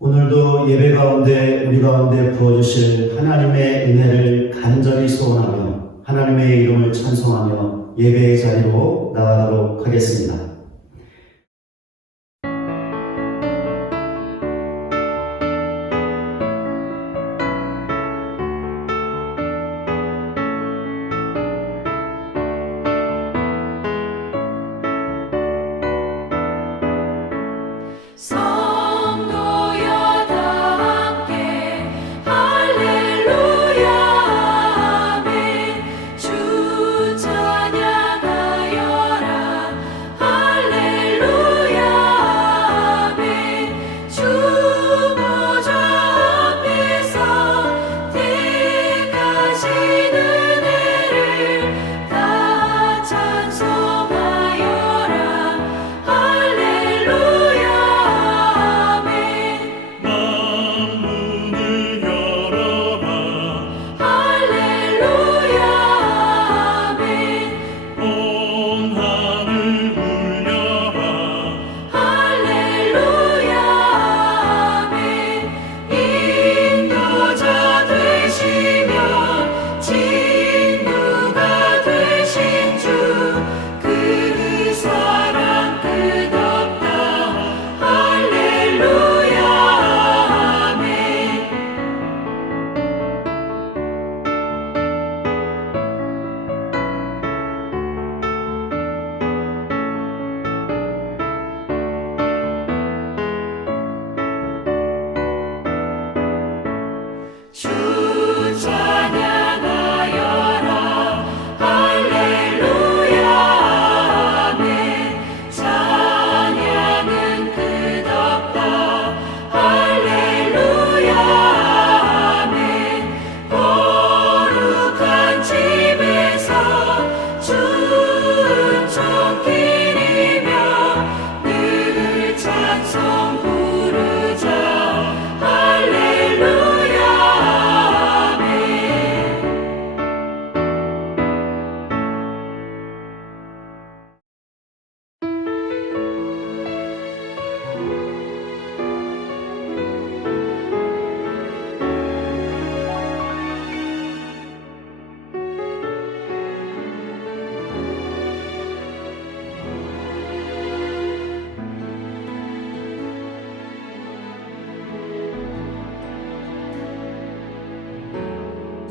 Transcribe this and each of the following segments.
오늘도 예배 가운데 우리 가운데 부어주실 하나님의 은혜를 간절히 소원하며 하나님의 이름을 찬송하며 예배의 자리로 나아가도록 하겠습니다. 찬양하여라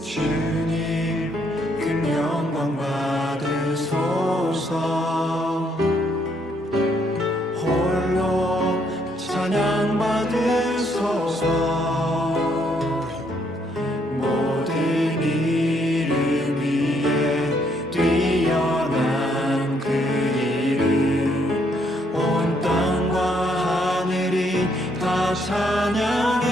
주님 큰 영광 받으소서. 홀로 찬양 받으소서. 모든 이름 위에 뛰어난 그 이름, 온 땅과 하늘이 다 찬양해.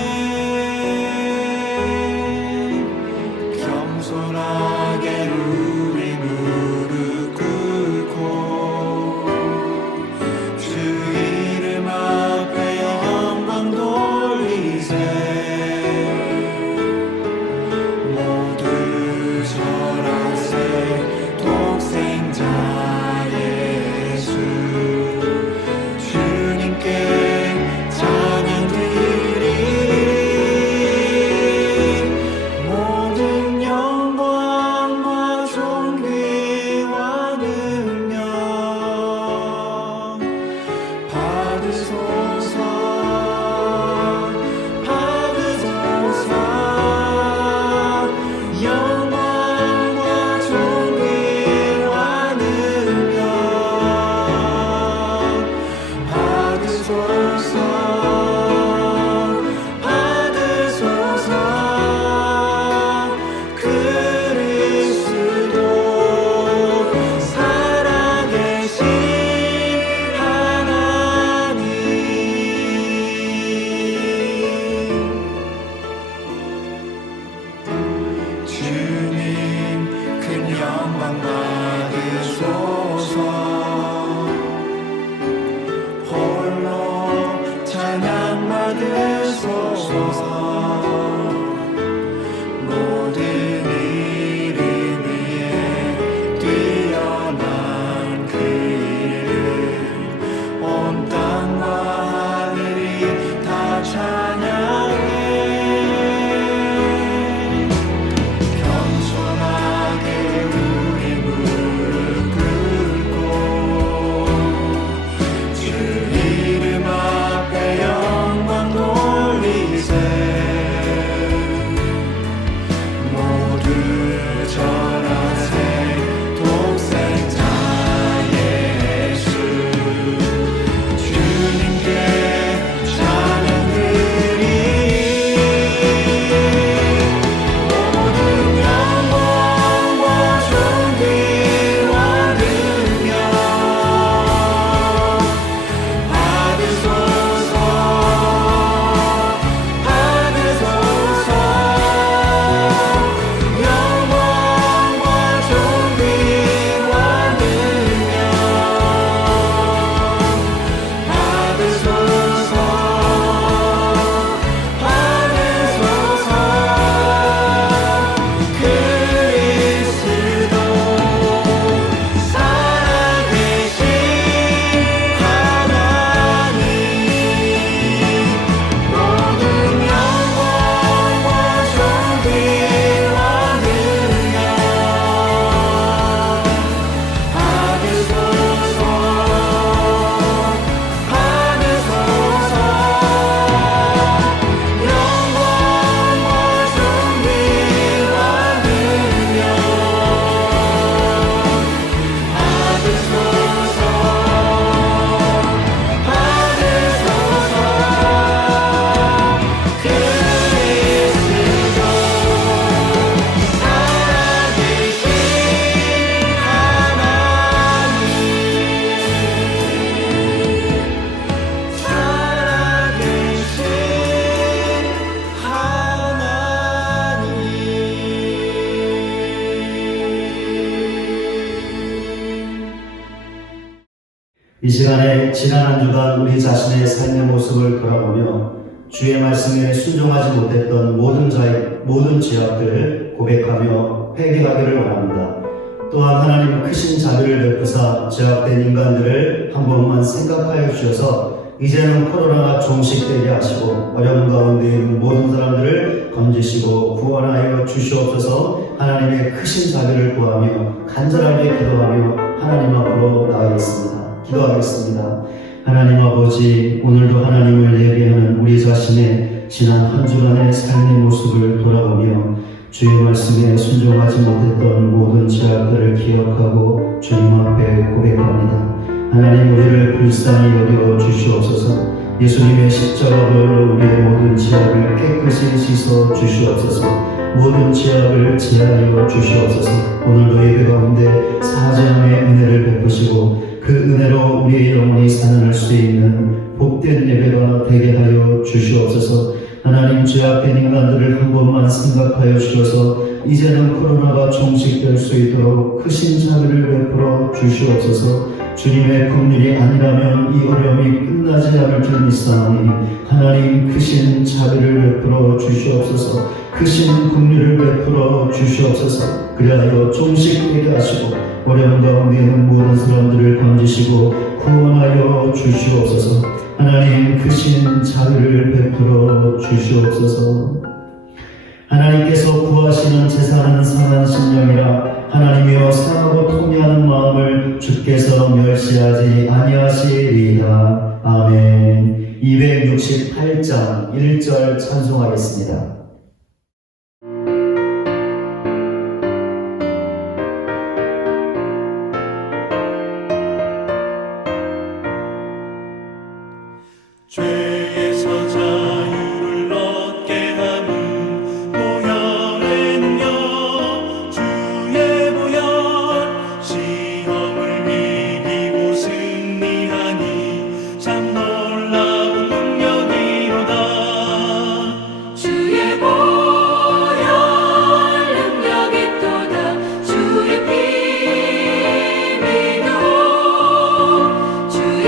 겸손하게 우리 무릎 꿇고 주 이름 앞에 영광 돌리세. 모두 절하세. 독생자 예수 주님께 찬양 드리리. 모든 영광과 존귀와 능력 받으소서. 받으소서. 영광과 존귀와 능력 받으소서. 받으소서. 그리스도 살아계신 하나님. 주님 큰 영광 받으소서. 홀로 찬양 받으소서. 모든 이름 위에 뛰어난 그 이름, 온 땅과 하늘이 다 찬양해. 겸손하게 우리 무릎 꿇고 주 이름 앞에 영광 돌리세. 모두 절하세. 독생자 예수 주님께 찬양 드리리. 모든 영광과 존귀와 능력 받으소서. 받으소서. 영광과 존귀와 능력 받으소서. 받으소서. 그리스도 살아계신 하나님. 모든 영광과 존귀와 능력 받으소서. 받으소서. 영광과 존귀와 능력 받으소서. 받으소서. 그리스도 살아계신 하나님. 살아계신 하나님. 이 시간에 지난 한 주간 우리 자신의 삶의 모습을 돌아보며 주의 말씀에 순종하지 못했던 모든 죄악들을 고백하며 회개하기를 원합니다. 또한 하나님 크신 자비를 베푸사 죄악된 인간들을 한 번만 생각하여 주셔서 이제는 코로나가 종식되게 하시고 어려운 가운데 있는 모든 사람들을 건지시고 구원하여 주시옵소서. 하나님의 크신 자비를 구하며 간절하게 기도하며 하나님 앞으로 나아가겠습니다. 기도하겠습니다. 하나님 아버지, 오늘도 하나님을 예배하는 우리 자신의 지난 한 주간의 삶의 모습을 돌아보며 주의 말씀에 순종하지 못했던 모든 죄악들을 기억하고 주님 앞에 고백합니다. 하나님, 우리를 불쌍히 여겨 주시옵소서. 예수님의 십자가로 우리의 모든 죄악을 깨끗이 씻어 주시옵소서. 모든 죄악을 제하여 주시옵소서. 오늘도 예배 가운데 사죄함의 은혜를 베푸시고 그 은혜로 우리의 영혼이 살아날 수 있는 복된 예배가 되게 하여 주시옵소서. 하나님, 죄악된 인간들을 한 번만 생각하여 주셔서 이제는 코로나가 종식될 수 있도록 크신 자비를 베풀어 주시옵소서. 주님의 긍휼이 아니라면 이 어려움이 끝나지 않을 줄 믿사오니 하나님, 크신 자비를 베풀어 주시옵소서. 크신 긍휼을 베풀어 주시옵소서. 그리하여 종식되게 하시고 어려움 가운데 있는 모든 사람들을 건지시고 구원하여 주시옵소서. 하나님, 크신 자비를 베풀어 주시옵소서. 하나님께서 구하시는 제사는 상한 심령이라 하나님이여 상하고 통회하는 마음을 주께서 멸시하지 아니하시리이다. 아멘. 268장 1절 찬송하겠습니다. 죄에서 자유를 얻게 하는 보혈에는요 주의 보혈 시험을 이기고 승리하니 참 놀라운 능력이로다. 주의 보혈 능력이 또다. 주의 피 믿어 주의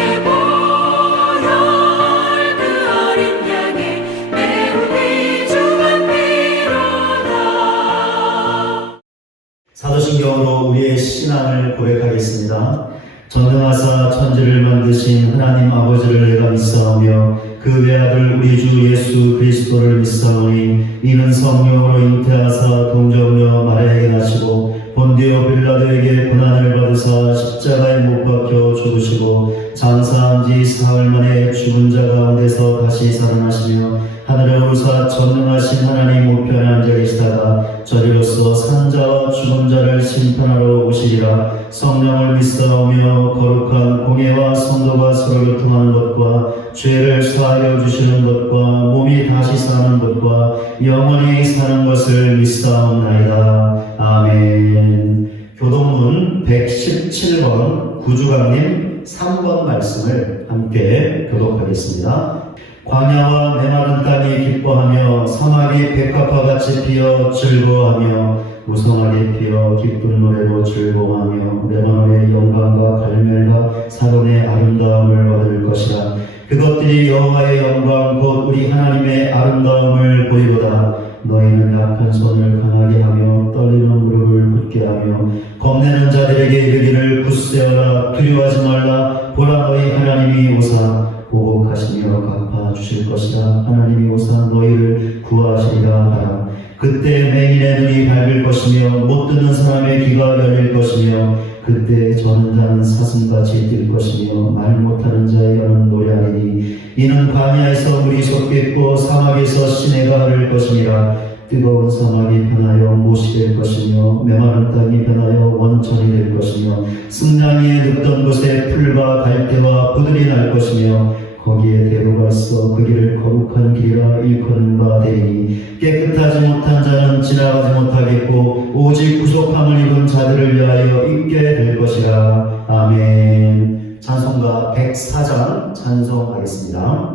사도신경으로 우리의 신앙을 고백하겠습니다. 전능하사 천지를 만드신 하나님 아버지를 내가 믿사오며 그 외아들 우리 주 예수 그리스도를 믿사오니 이는 성령으로 잉태하사 동정녀 마리아에게 나시고 본디오 빌라도에게 고난을 받으사 십자가에 못 박혀 죽으시고 장사한 지 사흘 만에 죽은 자 가운데서 다시 살아나시며 하늘에 오르사 전능하신 하나님 우편에 앉아 계시다가 저리로서 사는 자와 죽은 자를 심판하러 오시리라. 성령을 믿사오며 거룩한 공예와 성도가 서로 교통하는 것과 죄를 사하여 주시는 것과 몸이 다시 사는 것과 영원히 사는 것을 믿사옵나이다. 아멘. 교동문 117번 구주강님 3번 말씀을 함께 교독하겠습니다. 광야와 메마른 땅이 기뻐하며 사막이 백합화 같이 피어 즐거워하며 무성하게 피어 기쁜 노래로 즐거워하며 레바논의 영광과 갈멜과 사론의 아름다움을 얻을 것이라. 그것들이 여호와의 영광 곧 우리 하나님의 아름다움을 보이로다. 너희는 약한 손을 강하게 하며 떨리는 무릎을 굳게 하며 겁내는 자들에게 이르기를 굳세어라. 두려워하지 말라. 보라, 너희 하나님이 오사 보복하시며 갚아주실 것이라. 하나님이 오사 너희를 구하시리라 하라. 그때 맹인의 눈이 밝을 것이며 못 듣는 사람의 귀가 열릴 것이며 그때 저는 자는 사슴같이 뛸 것이며 말 못하는 자의 혀는 노래하리니 이는 광야에서 물이 솟겠고 사막에서 시내가 흐를 것이니라. 뜨거운 사막이 변하여 못이 될 것이며 메마른 땅이 변하여 원천이 될 것이며 승냥이에 눕던 곳에 풀과 갈대와 부들이 날 것이며 거기에 대로가 있어 그 길을 거룩한 길이라 일컫는 바 되니 깨끗하지 못한 자는 지나가지 못하겠고 오직 구속함을 입은 자들을 위하여 있게 될 것이라. 아멘. 찬송가 104장 찬송하겠습니다.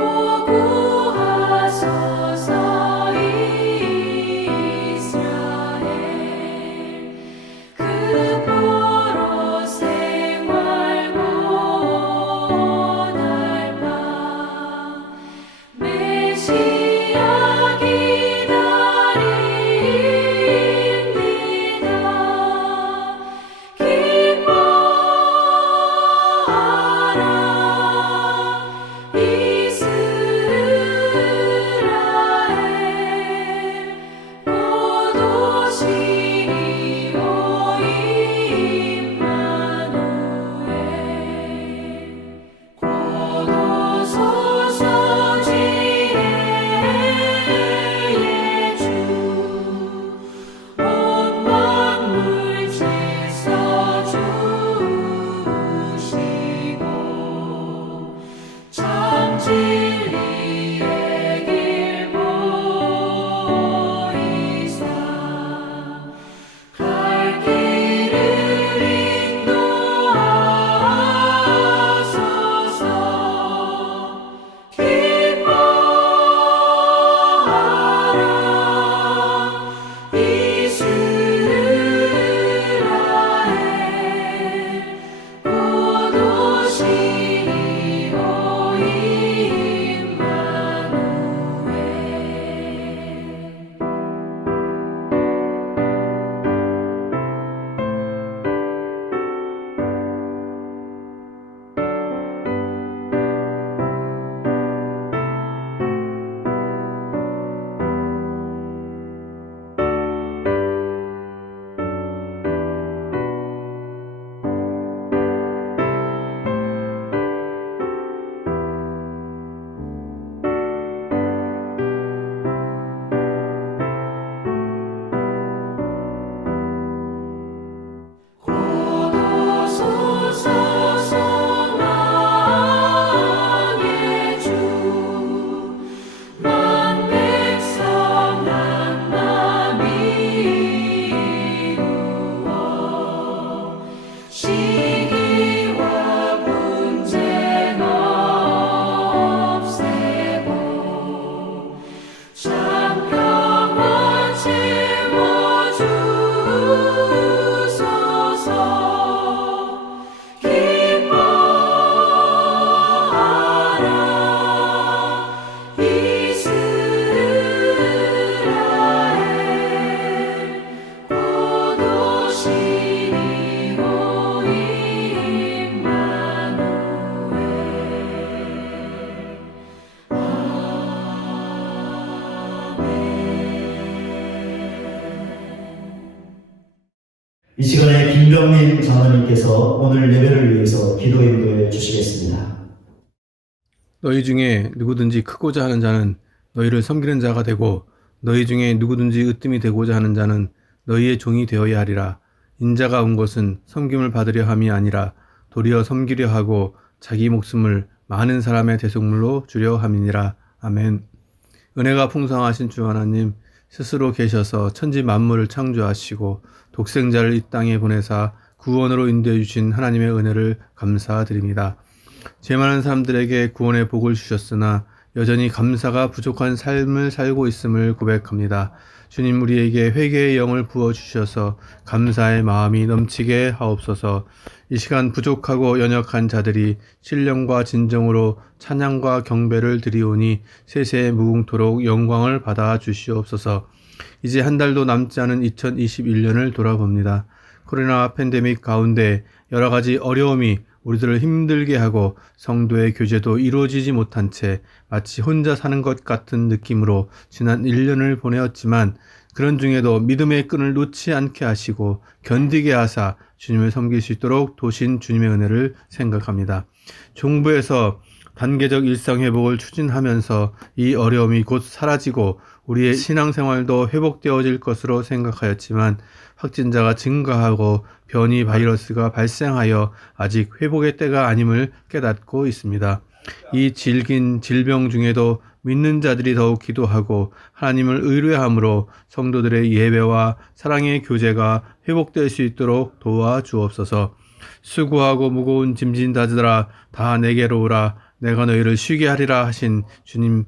오구하 이 시간에 김병민 장로님께서 오늘 예배를 위해서 기도 인도해 주시겠습니다. 너희 중에 누구든지 크고자 하는 자는 너희를 섬기는 자가 되고 너희 중에 누구든지 으뜸이 되고자 하는 자는 너희의 종이 되어야 하리라. 인자가 온 것은 섬김을 받으려 함이 아니라 도리어 섬기려 하고 자기 목숨을 많은 사람의 대속물로 주려 함이니라. 아멘. 은혜가 풍성하신 주 하나님, 스스로 계셔서 천지 만물을 창조하시고 독생자를 이 땅에 보내사 구원으로 인도해 주신 하나님의 은혜를 감사드립니다. 죄 많은 사람들에게 구원의 복을 주셨으나 여전히 감사가 부족한 삶을 살고 있음을 고백합니다. 주님, 우리에게 회개의 영을 부어주셔서 감사의 마음이 넘치게 하옵소서. 이 시간 부족하고 연약한 자들이 신령과 진정으로 찬양과 경배를 드리오니 세세 무궁토록 영광을 받아 주시옵소서. 이제 한 달도 남지 않은 2021년을 돌아봅니다. 코로나 팬데믹 가운데 여러 가지 어려움이 우리들을 힘들게 하고 성도의 교제도 이루어지지 못한 채 마치 혼자 사는 것 같은 느낌으로 지난 1년을 보내었지만 그런 중에도 믿음의 끈을 놓지 않게 하시고 견디게 하사 주님을 섬길 수 있도록 도신 주님의 은혜를 생각합니다. 정부에서 단계적 일상회복을 추진하면서 이 어려움이 곧 사라지고 우리의 신앙생활도 회복되어질 것으로 생각하였지만 확진자가 증가하고 변이 바이러스가 발생하여 아직 회복의 때가 아님을 깨닫고 있습니다. 이 질긴 질병 중에도 믿는 자들이 더욱 기도하고 하나님을 의뢰함으로 성도들의 예배와 사랑의 교제가 회복될 수 있도록 도와주옵소서. 수고하고 무거운 짐진 자들아 다 내게로 오라. 내가 너희를 쉬게 하리라 하신 주님,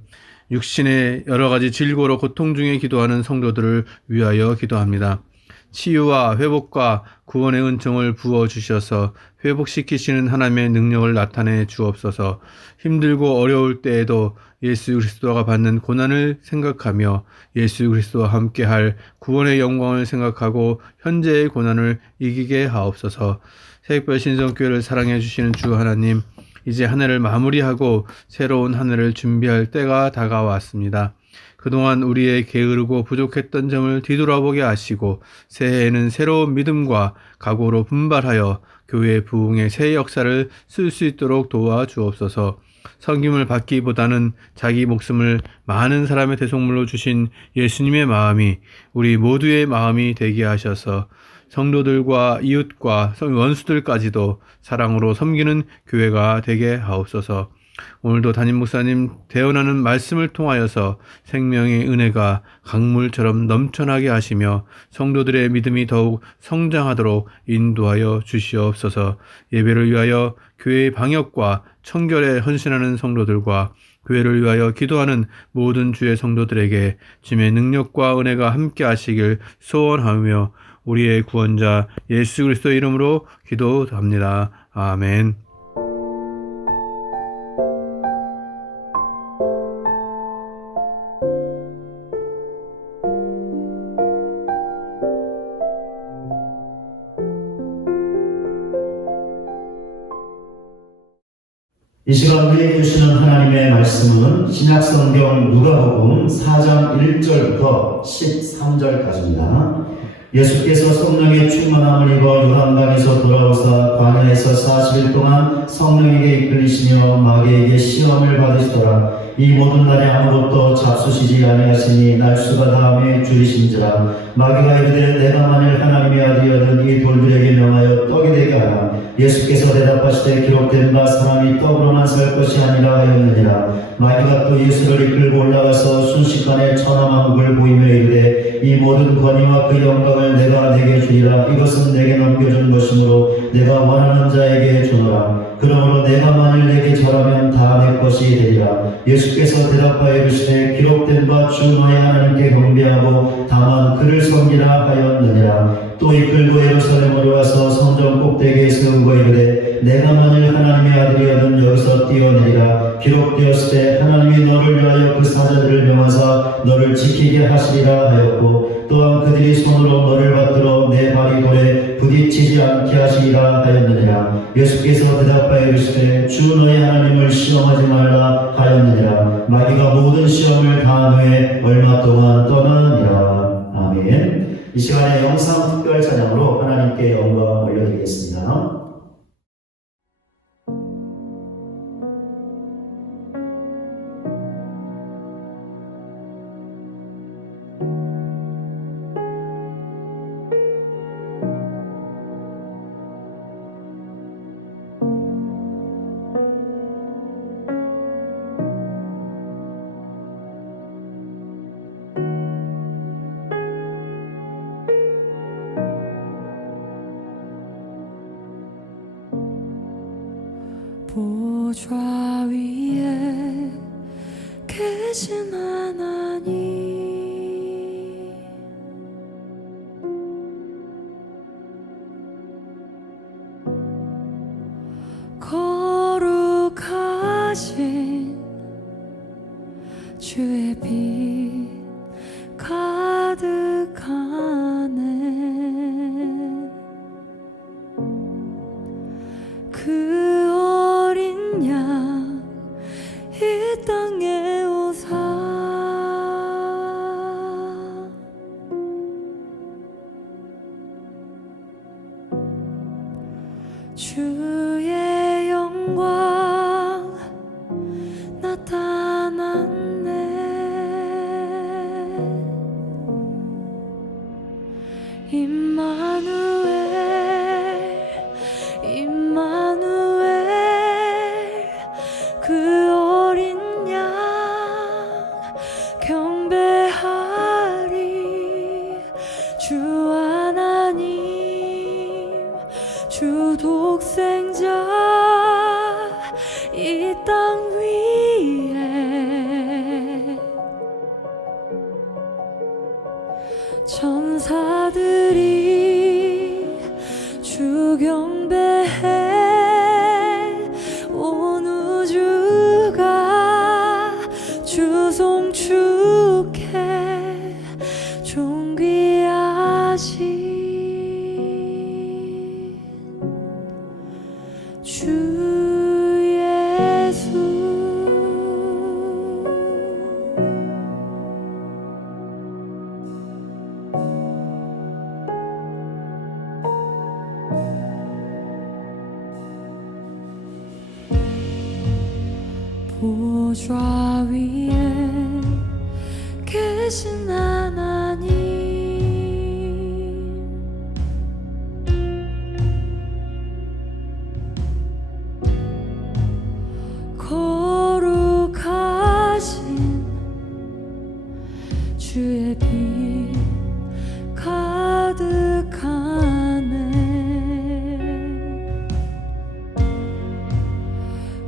육신의 여러 가지 질고로 고통 중에 기도하는 성도들을 위하여 기도합니다. 치유와 회복과 구원의 은총을 부어주셔서 회복시키시는 하나님의 능력을 나타내 주옵소서. 힘들고 어려울 때에도 예수 그리스도가 받는 고난을 생각하며 예수 그리스도와 함께할 구원의 영광을 생각하고 현재의 고난을 이기게 하옵소서. 새벽별 신성교회를 사랑해 주시는 주 하나님, 이제 한 해를 마무리하고 새로운 한 해를 준비할 때가 다가왔습니다. 그동안 우리의 게으르고 부족했던 점을 뒤돌아보게 하시고 새해에는 새로운 믿음과 각오로 분발하여 교회의 부흥의 새 역사를 쓸 수 있도록 도와주옵소서. 섬김을 받기보다는 자기 목숨을 많은 사람의 대속물로 주신 예수님의 마음이 우리 모두의 마음이 되게 하셔서 성도들과 이웃과 원수들까지도 사랑으로 섬기는 교회가 되게 하옵소서. 오늘도 담임 목사님 대언하는 말씀을 통하여서 생명의 은혜가 강물처럼 넘쳐나게 하시며 성도들의 믿음이 더욱 성장하도록 인도하여 주시옵소서. 예배를 위하여 교회의 방역과 청결에 헌신하는 성도들과 교회를 위하여 기도하는 모든 주의 성도들에게 주님의 능력과 은혜가 함께 하시길 소원하며 우리의 구원자 예수 그리스도 이름으로 기도합니다. 아멘. 이 시간 우리에게 주시는 하나님의 말씀은 신약성경 누가복음 4장 1절부터 13절까지입니다. 예수께서 성령의 충만함을 입어 요한강에서 돌아오사 광야에서 40일 동안 성령에게 이끌리시며 마귀에게 시험을 받으시더라. 이 모든 날에 아무것도 잡수시지 아니하시니 날수가 다음에 줄이신지라. 마귀가 이르되 내가 만일 하나님의 아들이거든 이 돌들에게 명하여 떡이 되게 하라. 예수께서 대답하시되 기록된 바 사람이 떡으로만 살 것이 아니라 하였느니라. 마귀가 또 예수를 이끌고 올라가서 순식간에 천하만국을 보이며 이르되 이 모든 권위와 그 영광을 내가 내게 주리라. 이것은 내게 넘겨준 것이므로 내가 원하는 자에게 주노라. 그러므로 내가 만일 내게 절하면 다 내 것이 되리라. 예수께서 대답하여 이르시되 기록된 바 주 너의 하나님께 경배하고 다만 그를 섬기라 하였느니라. 또 이끌고 예루살렘으로 와서 성전 꼭대기에 세우고 이르되 내가 만일 하나님의 아들이거든 여기서 뛰어내리라. 기록되었을 때 하나님이 너를 위하여 그 사자들을 명하사 너를 지키게 하시리라 하였고 또한 그들이 손으로 너를 받들어 내 발이 돌에 부딪히지 않게 하시리라 하였느니라. 예수께서 대답하여 이르시되 주 너의 하나님을 시험하지 말라 하였느니라. 마귀가 모든 시험을 당한 후에 얼마 동안 떠나니라. 아멘. 아멘. 이 시간에 영상 특별 찬양으로 하나님께 영광 올려드리겠습니다. 보좌 위에 계신 하나님, 거룩하신 주의 빛 가득하네. 그 어린 양 이 땅에 오사 주의 영광 나타났네. 임마누엘 임마누엘 그 어린 양 경배하리. 주 하나님 주 독생자 이 땅 위에 천사들이 주 경배해. 온 우주가 주 송축해. 존귀하신 주 예수. 보좌 위에 계신 하나님, 거룩하신 주의 빛 가득하네.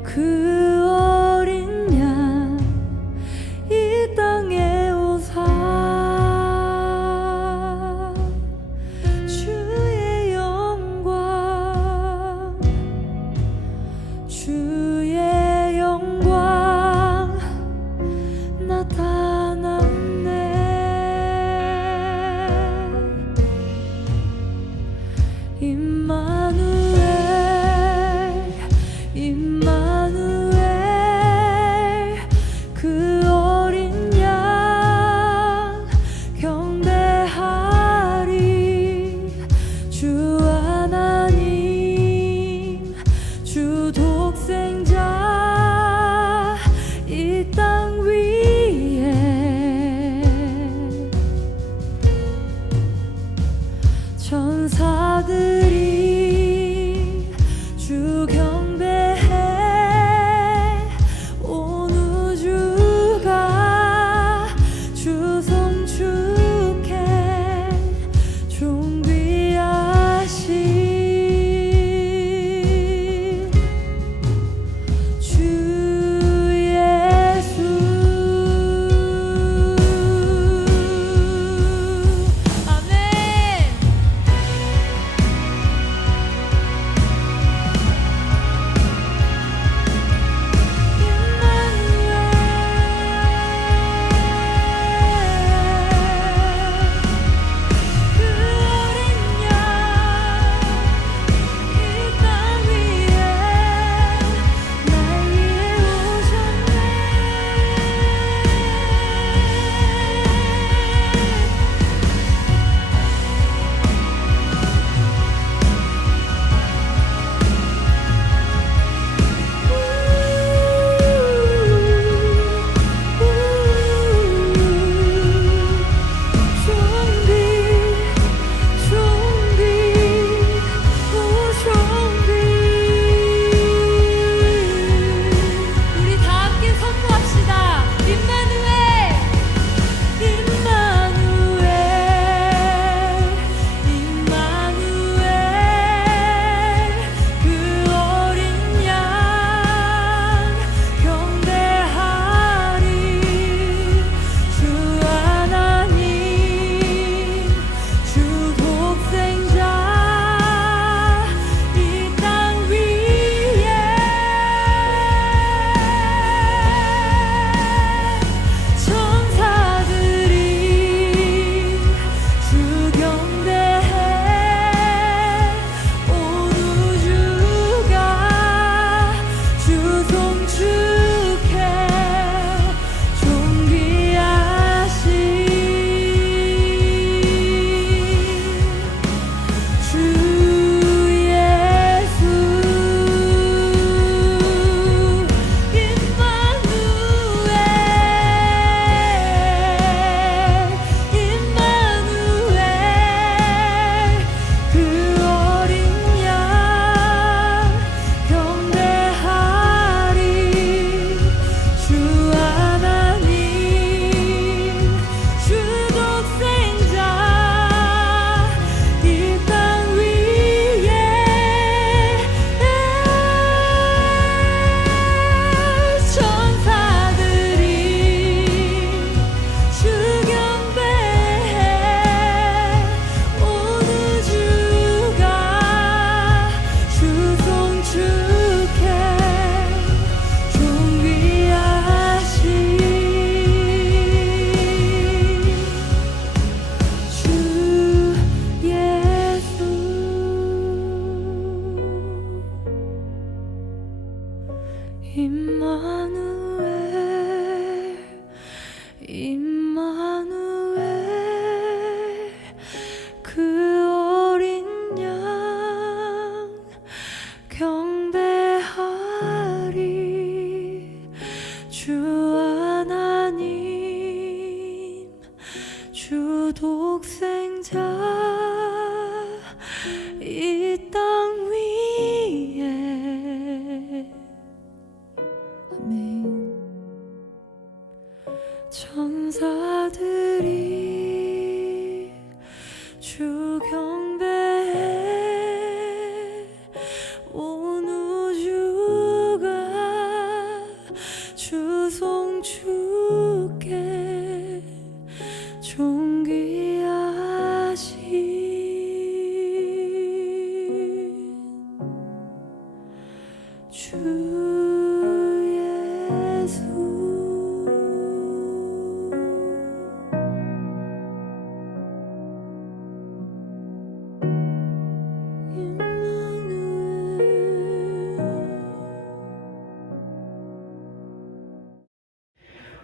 그 어린 양 이 땅에 오사 주의 영광 주의 영광 나타났네. 임마누엘 임마누엘 그 어린 양 경배하리. 주 하나님 주 독생자 이 땅 위에 천사들이 주 경배해. 온 우주가 주 송축해. 존귀하신 주 예수. 아멘.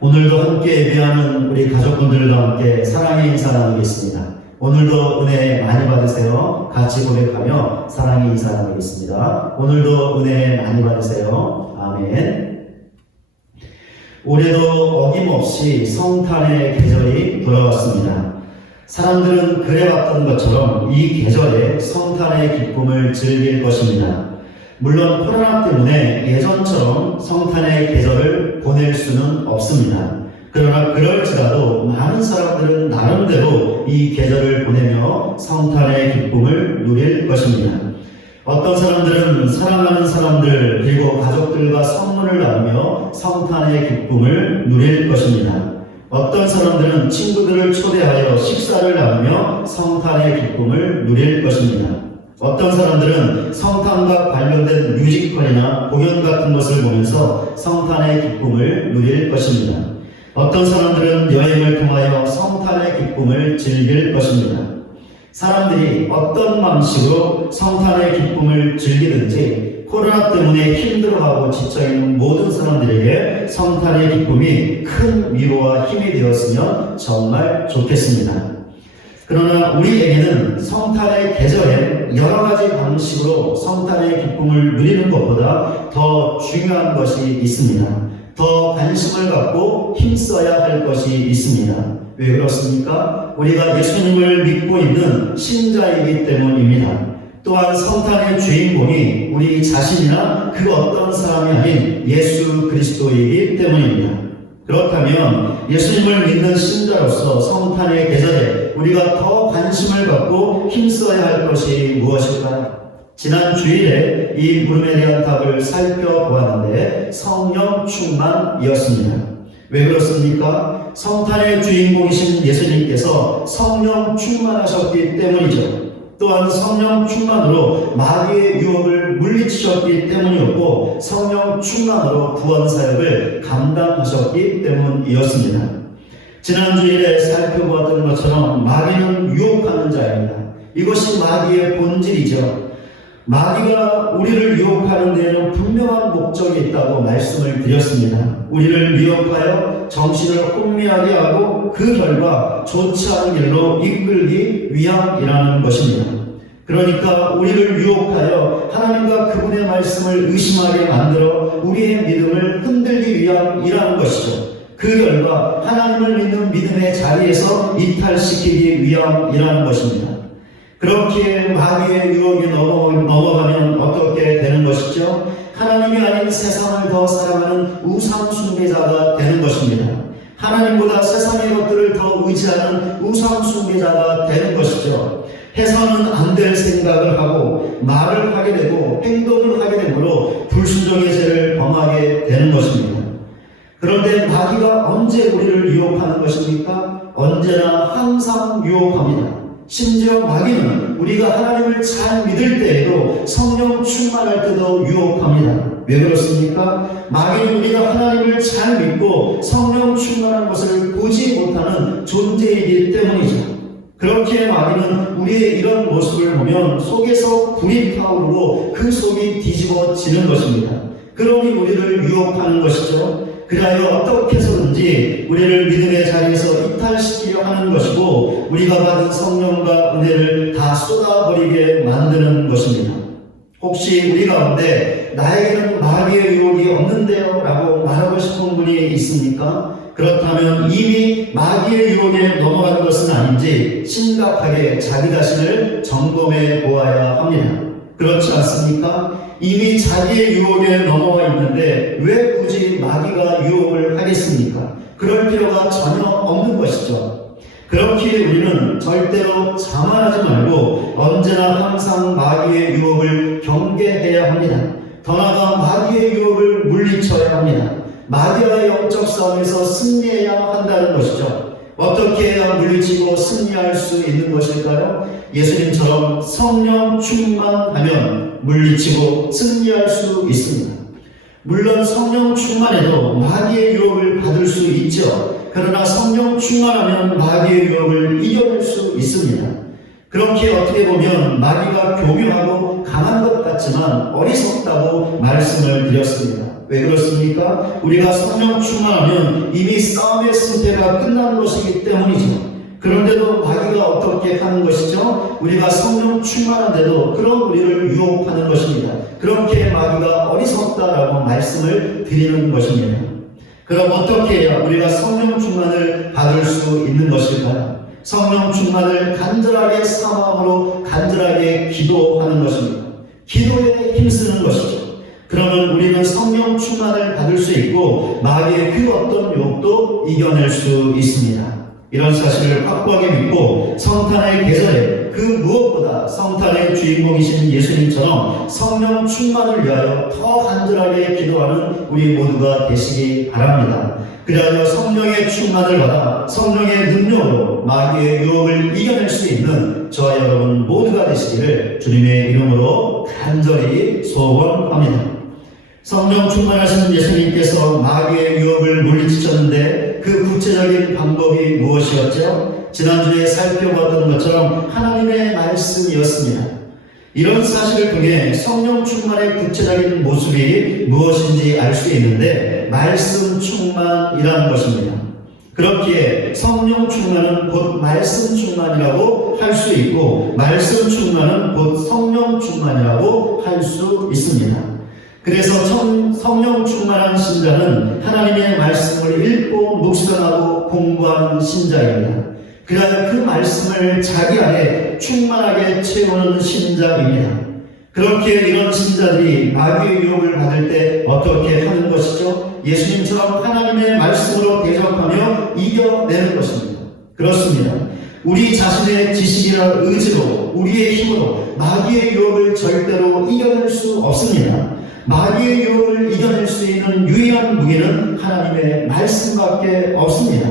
오늘도 함께 예배하는 우리 가족분들과 함께 사랑의 인사 나누겠습니다. 오늘도 은혜 많이 받으세요. 같이 고백하며 사랑의 인사 나누겠습니다. 오늘도 은혜 많이 받으세요. 아멘. 올해도 어김없이 성탄의 계절이 돌아왔습니다. 사람들은 그래왔던 것처럼 이 계절에 성탄의 기쁨을 즐길 것입니다. 물론 코로나 때문에 예전처럼 성탄의 계절을 보낼 수는 없습니다. 그러나 그럴지라도 많은 사람들은 나름대로 이 계절을 보내며 성탄의 기쁨을 누릴 것입니다. 어떤 사람들은 사랑하는 사람들 그리고 가족들과 선물을 나누며 성탄의 기쁨을 누릴 것입니다. 어떤 사람들은 친구들을 초대하여 식사를 나누며 성탄의 기쁨을 누릴 것입니다. 어떤 사람들은 성탄과 관련된 뮤지컬이나 공연 같은 것을 보면서 성탄의 기쁨을 누릴 것입니다. 어떤 사람들은 여행을 통하여 성탄의 기쁨을 즐길 것입니다. 사람들이 어떤 방식으로 성탄의 기쁨을 즐기든지 코로나 때문에 힘들어하고 지쳐있는 모든 사람들에게 성탄의 기쁨이 큰 위로와 힘이 되었으면 정말 좋겠습니다. 그러나 우리에게는 성탄의 계절에 여러 가지 방식으로 성탄의 기쁨을 누리는 것보다 더 중요한 것이 있습니다. 더 관심을 갖고 힘써야 할 것이 있습니다. 왜 그렇습니까? 우리가 예수님을 믿고 있는 신자이기 때문입니다. 또한 성탄의 주인공이 우리 자신이나 그 어떤 사람이 아닌 예수 그리스도이기 때문입니다. 그렇다면 예수님을 믿는 신자로서 성탄의 계절에 우리가 더 관심을 갖고 힘써야 할 것이 무엇일까요? 지난 주일에 이 물음에 대한 답을 살펴보았는데 성령 충만이었습니다. 왜 그렇습니까? 성탄의 주인공이신 예수님께서 성령 충만하셨기 때문이죠. 또한 성령 충만으로 마귀의 유혹을 물리치셨기 때문이었고 성령 충만으로 구원 사역을 감당하셨기 때문이었습니다. 지난주일에 살펴보았던 것처럼 마귀는 유혹하는 자입니다. 이것이 마귀의 본질이죠. 마귀가 우리를 유혹하는 데에는 분명한 목적이 있다고 말씀을 드렸습니다. 우리를 미혹하여 정신을 혼미하게 하고 그 결과 좋지 않은 길로 이끌기 위함이라는 것입니다. 그러니까 우리를 유혹하여 하나님과 그분의 말씀을 의심하게 만들어 우리의 믿음을 흔들기 위함이라는 것이죠. 그 결과 하나님을 믿는 믿음의 자리에서 이탈시키기 위함이라는 것입니다. 그렇게 마귀의 유혹에 넘어가면 어떻게 되는 것이죠? 하나님이 아닌 세상을 더 사랑하는 우상 숭배자가 되는 것입니다. 하나님보다 세상의 것들을 더 의지하는 우상 숭배자가 되는 것이죠. 해서는 안 될 생각을 하고 말을 하게 되고 행동을 하게 되므로 불순종의 죄를 범하게 되는 것입니다. 그런데 마귀가 언제 우리를 유혹하는 것입니까? 언제나 항상 유혹합니다. 심지어 마귀는 우리가 하나님을 잘 믿을 때에도 성령 충만할 때도 유혹합니다. 왜 그렇습니까? 마귀는 우리가 하나님을 잘 믿고 성령 충만한 것을 보지 못하는 존재이기 때문이죠. 그렇게 마귀는 우리의 이런 모습을 보면 속에서 불이 타오르고 그 속이 뒤집어지는 것입니다. 그러니 우리를 유혹하는 것이죠. 그리하여 어떻게 해서든지 우리를 믿음의 자리에서 이탈시키려 하는 것이고 우리가 받은 성령과 은혜를 다 쏟아버리게 만드는 것입니다. 혹시 우리 가운데 나에게는 마귀의 유혹이 없는데요? 라고 말하고 싶은 분이 있습니까? 그렇다면 이미 마귀의 유혹에 넘어가는 것은 아닌지 심각하게 자기 자신을 점검해 보아야 합니다. 그렇지 않습니까? 이미 자기의 유혹에 넘어가 있는데 왜 굳이 마귀가 유혹을 하겠습니까? 그럴 필요가 전혀 없는 것이죠. 그렇기에 우리는 절대로 자만하지 말고 언제나 항상 마귀의 유혹을 경계해야 합니다. 더 나아가 마귀의 유혹을 물리쳐야 합니다. 마귀와의 영적 싸움에서 승리해야 한다는 것이죠. 어떻게 해야 물리치고 승리할 수 있는 것일까요? 예수님처럼 성령 충만하면 물리치고 승리할 수 있습니다. 물론 성령 충만해도 마귀의 유혹을 받을 수 있죠. 그러나 성령 충만하면 마귀의 유혹을 이겨낼 수 있습니다. 그렇게 어떻게 보면 마귀가 교묘하고 강한 것 같지만 어리석다고 말씀을 드렸습니다. 왜 그렇습니까? 우리가 성령 충만하면 이미 싸움의 승패가 끝난 것이기 때문이죠. 그런데도 마귀가 어떻게 하는 것이죠? 우리가 성령 충만한데도 그런 우리를 유혹하는 것입니다. 그렇게 마귀가 어리석다라고 말씀을 드리는 것입니다. 그럼 어떻게 해야 우리가 성령 충만을 받을 수 있는 것일까요? 성령 충만을 간절하게 사모함으로 간절하게 기도하는 것입니다. 기도에 힘쓰는 것이죠. 그러면 우리는 성령 충만을 받을 수 있고 마귀의 그 어떤 유혹도 이겨낼 수 있습니다. 이런 사실을 확고하게 믿고 성탄의 계절에 그 무엇보다 성탄의 주인공이신 예수님처럼 성령 충만을 위하여 더 간절하게 기도하는 우리 모두가 되시기 바랍니다. 그리하여 성령의 충만을 받아 성령의 능력으로 마귀의 유혹을 이겨낼 수 있는 저와 여러분 모두가 되시기를 주님의 이름으로 간절히 소원합니다. 성령 충만하신 예수님께서 마귀의 유혹을 물리치셨는데 그 구체적인 방법이 무엇이었죠? 지난주에 살펴봤던 것처럼 하나님의 말씀이었습니다. 이런 사실을 통해 성령 충만의 구체적인 모습이 무엇인지 알 수 있는데 말씀 충만이라는 것입니다. 그렇기에 성령 충만은 곧 말씀 충만이라고 할 수 있고 말씀 충만은 곧 성령 충만이라고 할 수 있습니다. 그래서 성령 충만한 신자는 하나님의 말씀을 읽고 묵상하고 공부하는 신자입니다. 그래야 그 말씀을 자기 안에 충만하게 채우는 신자입니다. 그렇게 이런 신자들이 마귀의 유혹을 받을 때 어떻게 하는 것이죠? 예수님처럼 하나님의 말씀으로 대적하며 이겨내는 것입니다. 그렇습니다. 우리 자신의 지식이나 의지로 우리의 힘으로 마귀의 유혹을 절대로 이겨낼 수 없습니다. 마귀의 유혹을 이겨낼 수 있는 유일한 무기는 하나님의 말씀밖에 없습니다.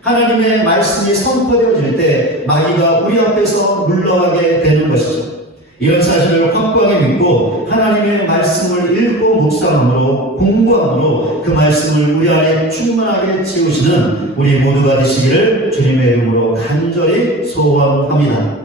하나님의 말씀이 선포되어질 때 마귀가 우리 앞에서 물러가게 되는 것이죠. 이런 사실을 확고하게 믿고 하나님의 말씀을 읽고 묵상함으로 공부함으로 그 말씀을 우리 안에 충만하게 채우시는 우리 모두가 되시기를 주님의 이름으로 간절히 소원합니다.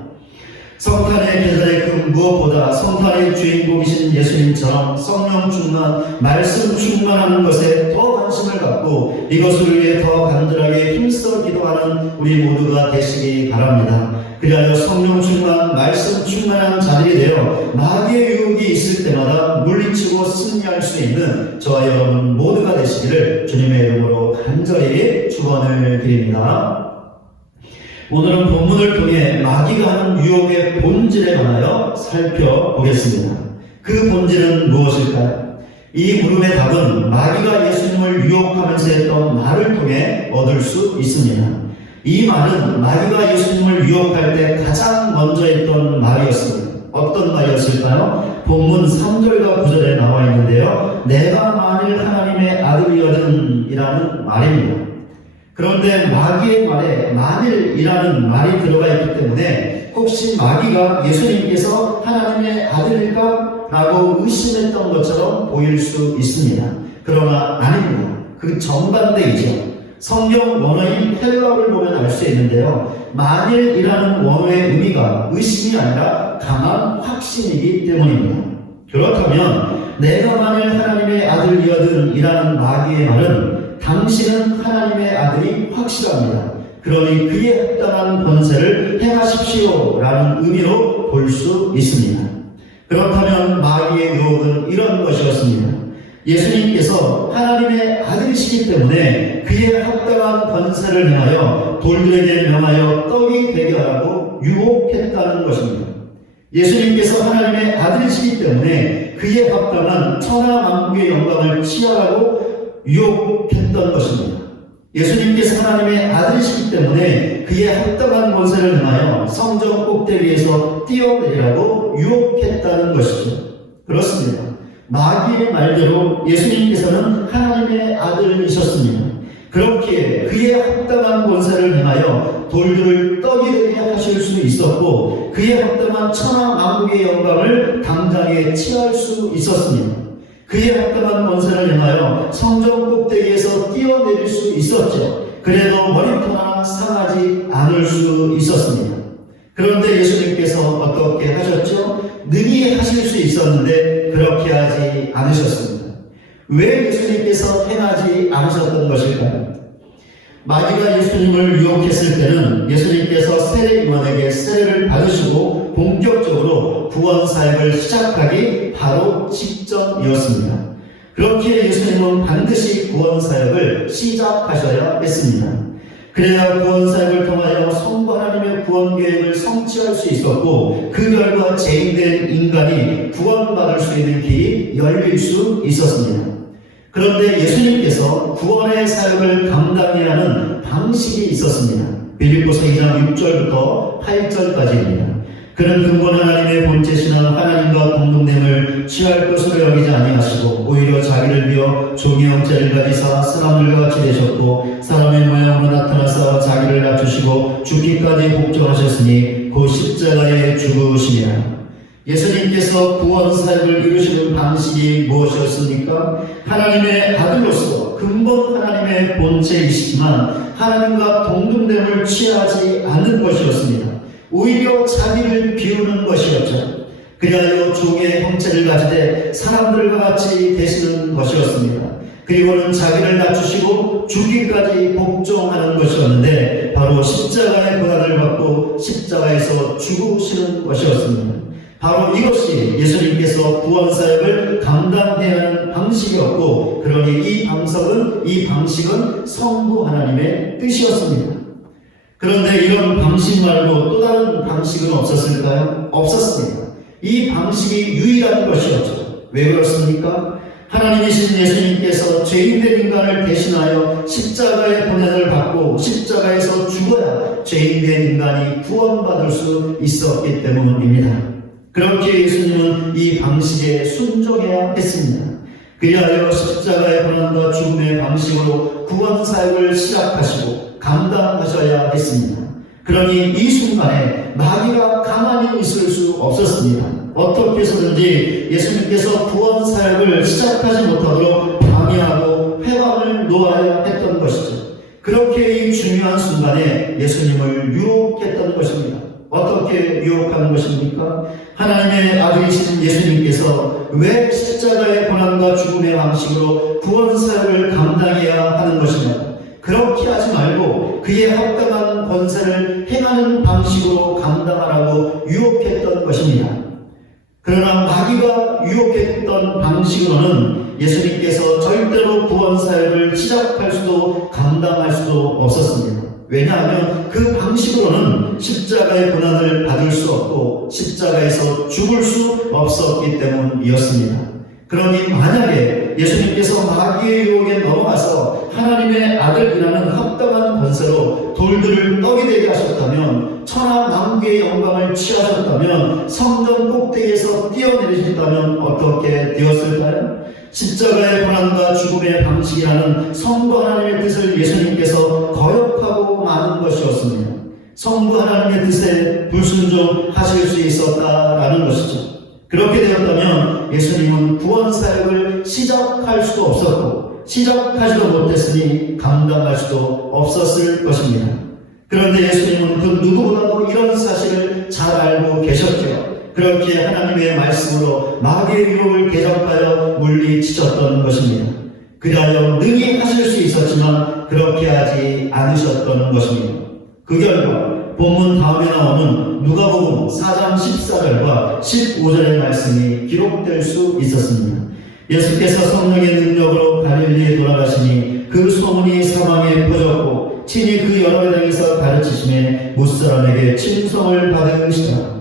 성탄의 계절에 그 무엇보다 성탄의 주인공이신 예수님처럼 성령 충만, 말씀 충만하는 것에 더 관심을 갖고 이것을 위해 더 간절하게 힘써 기도하는 우리 모두가 되시기 바랍니다. 그리하여 성령 충만, 말씀 충만한 자들이 되어 마귀의 유혹이 있을 때마다 물리치고 승리할 수 있는 저와 여러분 모두가 되시기를 주님의 이름으로 간절히 축원을 드립니다. 오늘은 본문을 통해 마귀가 하는 유혹의 본질에 관하여 살펴보겠습니다. 그 본질은 무엇일까요? 이 물음의 답은 마귀가 예수님을 유혹하면서 했던 말을 통해 얻을 수 있습니다. 이 말은 마귀가 예수님을 유혹할 때 가장 먼저 했던 말이었습니다. 어떤 말이었을까요? 본문 3절과 9절에 나와 있는데요. 내가 만일 하나님의 아들이거든 이라는 말입니다. 그런데 마귀의 말에 만일이라는 말이 들어가 있기 때문에 혹시 마귀가 예수님께서 하나님의 아들일까? 라고 의심했던 것처럼 보일 수 있습니다. 그러나 아닙니다. 그 정반대이죠. 성경 원어인 헬라어를 보면 알 수 있는데요. 만일이라는 원어의 의미가 의심이 아니라 강한 확신이기 때문입니다. 그렇다면 내가 만일 하나님의 아들이거든 이라는 마귀의 말은 당신은 하나님의 아들이 확실합니다. 그러니 그에 합당한 권세를 행하십시오 라는 의미로 볼 수 있습니다. 그렇다면 마귀의 유혹은 이런 것이었습니다. 예수님께서 하나님의 아들이시기 때문에 그에 합당한 권세를 행하여 돌들에게 명하여 떡이 되게 하라고 유혹했다는 것입니다. 예수님께서 하나님의 아들이시기 때문에 그에 합당한 천하만국의 영광을 취하라고 유혹했던 것입니다. 예수님께서 하나님의 아들이시기 때문에 그에 합당한 권세를 행하여 성전 꼭대기에서 뛰어내리라고 유혹했다는 것이죠. 그렇습니다. 마귀의 말대로 예수님께서는 하나님의 아들이셨습니다. 그렇기에 그에 합당한 권세를 행하여 돌들을 떡이 되게 하실 수 있었고 그에 합당한 천하만국의 영광을 당장에 취할 수 있었습니다. 그에 합당한 권세를 행하여 성전 꼭대기에서 뛰어내릴 수 있었죠. 그래도 머리카락 상하지 않을 수 있었습니다. 그런데 예수님께서 어떻게 하셨죠? 능히 하실 수 있었는데 그렇게 하지 않으셨습니다. 왜 예수님께서 행하지 않으셨던 것일까요? 마귀가 예수님을 유혹했을 때는 예수님께서 세례요한에게 세례를 받으시고 본격적으로 구원 사역을 시작하기 바로 직전이었습니다. 그렇기에 예수님은 반드시 구원 사역을 시작하셔야 했습니다. 그래야 구원 사역을 통하여 성부 하나님의 구원 계획을 성취할 수 있었고 그 결과 죄인된 인간이 구원받을 수 있는 길이 열릴 수 있었습니다. 그런데 예수님께서 구원의 사역을 감당해야 하는 방식이 있었습니다. 빌립보서 2장 6절부터 8절까지입니다. 그는 근본 하나님의 본체시는 하나님과 동등됨을 취할 것으로 여기지 아니하시고 오히려 자기를 비어 종의 형체를 가지사 사람들과 같이 되셨고 사람의 모양으로 나타나사 자기를 낮추시고 죽기까지 복종하셨으니 곧 십자가에 죽으시니라. 예수님께서 구원 사역을 이루시는 방식이 무엇이었습니까? 하나님의 아들로서 근본 하나님의 본체이시지만 하나님과 동등됨을 취하지 않는 것이었습니다. 오히려 자기를 비우는 것이었죠. 그리하여 종의 형체를 가지되 사람들과 같이 되시는 것이었습니다. 그리고는 자기를 낮추시고 죽기까지 복종하는 것이었는데 바로 십자가의 고난을 받고 십자가에서 죽으시는 것이었습니다. 바로 이것이 예수님께서 구원 사역을 감당해야 하는 방식이었고 그러니 이 방식은 성부 하나님의 뜻이었습니다. 그런데 이런 방식 말고 또 다른 방식은 없었을까요? 없었습니다. 이 방식이 유일한 것이었죠. 왜 그렇습니까? 하나님이신 예수님께서 죄인된 인간을 대신하여 십자가의 고난을 받고 십자가에서 죽어야 죄인된 인간이 구원받을 수 있었기 때문입니다. 그렇게 예수님은 이 방식에 순종해야 했습니다. 그리하여 십자가의 고난과 죽음의 방식으로 구원 사역을 시작하시고 감당하셔야 했습니다. 그러니 이 순간에 마귀가 가만히 있을 수 없었습니다. 어떻게 해서든지 예수님께서 구원 사역을 시작하지 못하도록 방해하고 회방을 놓아야 했던 것이죠. 그렇게 이 중요한 순간에 예수님을 유혹했던 것입니다. 어떻게 유혹하는 것입니까? 하나님의 아들이신 예수님께서 왜 십자가의 고난과 죽음의 방식으로 구원 사역을 감당해야 하는 것이냐? 그렇게 하지 말고 그의 합당한 권세를 행하는 방식으로 감당하라고 유혹했던 것입니다. 그러나 마귀가 유혹했던 방식으로는 예수님께서 절대로 구원 사역을 시작할 수도 감당할 수도 없었습니다. 왜냐하면 그 방식으로는 십자가의 고난을 받을 수 없고 십자가에서 죽을 수 없었기 때문이었습니다. 그러니 만약에 예수님께서 마귀의 유혹에 넘어가서 하나님의 아들이라는 합당한 권세로 돌들을 떡이 되게 하셨다면, 천하 만국의 영광을 취하셨다면, 성전 꼭대기에서 뛰어내리셨다면 어떻게 되었을까요? 십자가의 고난과 죽음의 방식이라는 성부 하나님의 뜻을 예수님께서 거역하고 마는 것이었습니다. 성부 하나님의 뜻에 불순종하실 수 있었다라는 것이죠. 그렇게 되었다면 예수님은 구원 사역을 시작할 수도 없었고 시작하지도 못했으니 감당할 수도 없었을 것입니다. 그런데 예수님은 그 누구보다도 이런 사실을 잘 알고 계셨죠. 그렇게 하나님의 말씀으로 마귀의 유혹을 대적하여 물리치셨던 것입니다. 그리하여 능히 하실 수 있었지만 그렇게 하지 않으셨던 것입니다. 그 결과 본문 다음에 나오는 누가복음 4장 14절과 15절의 말씀이 기록될 수 있었습니다. 예수께서 성령의 능력으로 갈릴리에 돌아가시니 그 소문이 사방에 퍼졌고 친히 그 여러 땅에서 가르치심에 무사람에게 칭송을 받으시더라.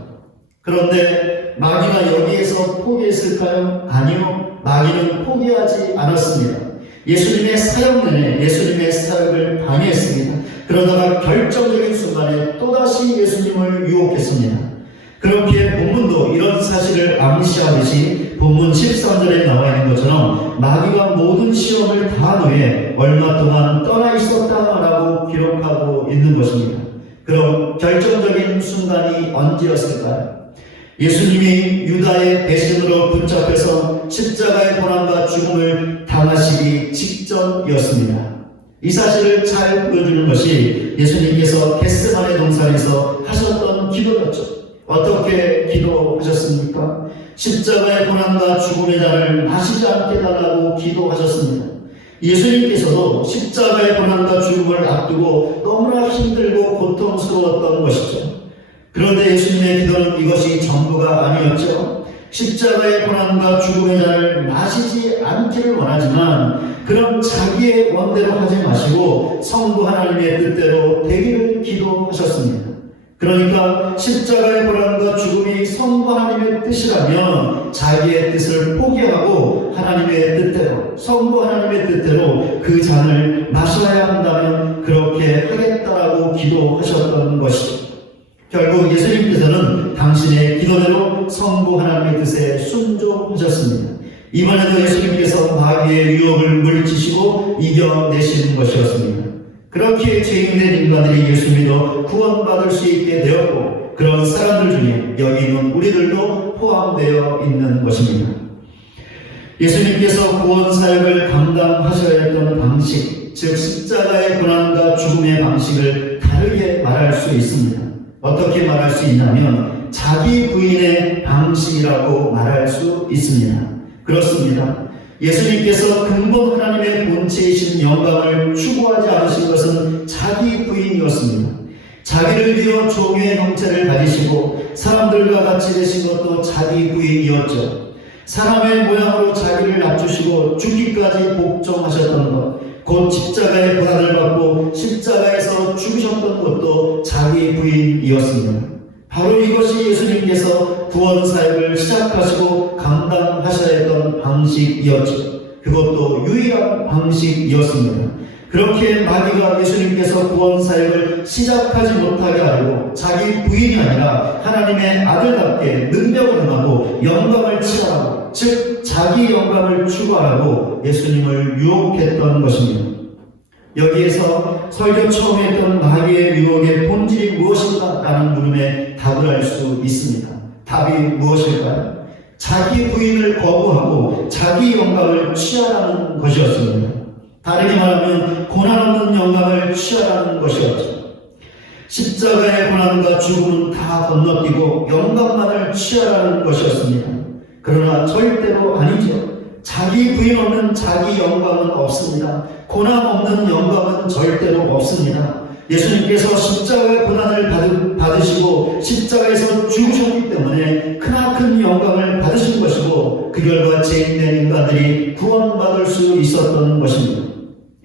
그런데 마귀가 여기에서 포기했을까요? 아니요. 마귀는 포기하지 않았습니다. 예수님의 사역 내내 예수님의 사역을 방해했습니다. 그러다가 결정적인 순간에 또다시 예수님을 유혹했습니다. 그렇게 본문도 이런 사실을 암시하듯이 본문 13절에 나와 있는 것처럼 마귀가 모든 시험을 다 놓에 얼마 동안 떠나 있었다라고 기록하고 있는 것입니다. 그럼 결정적인 순간이 언제였을까요? 예수님이 유다의 배신으로 붙잡혀서 십자가의 고난과 죽음을 당하시기 직전이었습니다. 이 사실을 잘 보여주는 것이 예수님께서 겟세마네 동산에서 하셨던 기도였죠. 어떻게 기도하셨습니까? 십자가의 고난과 죽음의 잔을 마시지 않게 달라고 기도하셨습니다. 예수님께서도 십자가의 고난과 죽음을 앞두고 너무나 힘들고 고통스러웠던 것이죠. 그런데 예수님의 기도는 이것이 전부가 아니었죠. 십자가의 고난과 죽음의 잔을 마시지 않기를 원하지만 그런 자기의 원대로 하지 마시고 성부 하나님의 뜻대로 되기를 기도하셨습니다. 그러니까 십자가의 고난과 죽음이 성부 하나님의 뜻이라면 자기의 뜻을 포기하고 하나님의 뜻대로, 성부 하나님의 뜻대로 그 잔을 마셔야 한다면 그렇게 하겠다라고 기도하셨던 것이죠. 결국 예수님께서는 당신의 기도대로 성부 하나님의 뜻에 순종하셨습니다. 이번에도 예수님께서 마귀의 유혹을 물리치시고 이겨내시는 것이었습니다. 그렇게 죄인된 인간들이 예수 믿어 구원받을 수 있게 되었고 그런 사람들 중에 여기 있는 우리들도 포함되어 있는 것입니다. 예수님께서 구원 사역을 감당하셔야 했던 방식, 즉 십자가의 고난과 죽음의 방식을 다르게 말할 수 있습니다. 어떻게 말할 수 있냐면 자기 부인의 방식이라고 말할 수 있습니다. 그렇습니다. 예수님께서 근본 하나님의 본체이신 영광을 추구하지 않으신 것은 자기 부인이었습니다. 자기를 비워 종의 형체를 가지시고 사람들과 같이 되신 것도 자기 부인이었죠. 사람의 모양으로 자기를 낮추시고 죽기까지 복종하셨던 것, 곧 십자가의 고난을 받고 십자가에서 죽으셨던 것도 자기 부인이었습니다. 바로 이것이 예수님께서 구원 사역을 시작하시고 감당하셔야 했던 방식이었죠. 그것도 유일한 방식이었습니다. 그렇게 마귀가 예수님께서 구원 사역을 시작하지 못하게 하려고 자기 부인이 아니라 하나님의 아들답게 능력을 행하고 영광을 취하라고, 즉 자기 영광을 추구하라고 예수님을 유혹했던 것입니다. 여기에서 설교 처음에 했던 마귀의 유혹의 본질이 무엇인가? 라는 물음에 답을 할 수 있습니다. 답이 무엇일까요? 자기 부인을 거부하고 자기 영광을 취하라는 것이었습니다. 다르게 말하면 고난 없는 영광을 취하라는 것이었죠. 십자가의 고난과 죽음은 다 건너뛰고 영광만을 취하라는 것이었습니다. 그러나 절대로 아니죠. 자기 부인 없는 자기 영광은 없습니다. 고난 없는 영광은 절대로 없습니다. 예수님께서 십자가의 고난을 받으시고 십자가에서 죽으셨기 때문에 크나큰 영광을 받으신 것이고 그 결과 죄인된 인간들이 구원받을 수 있었던 것입니다.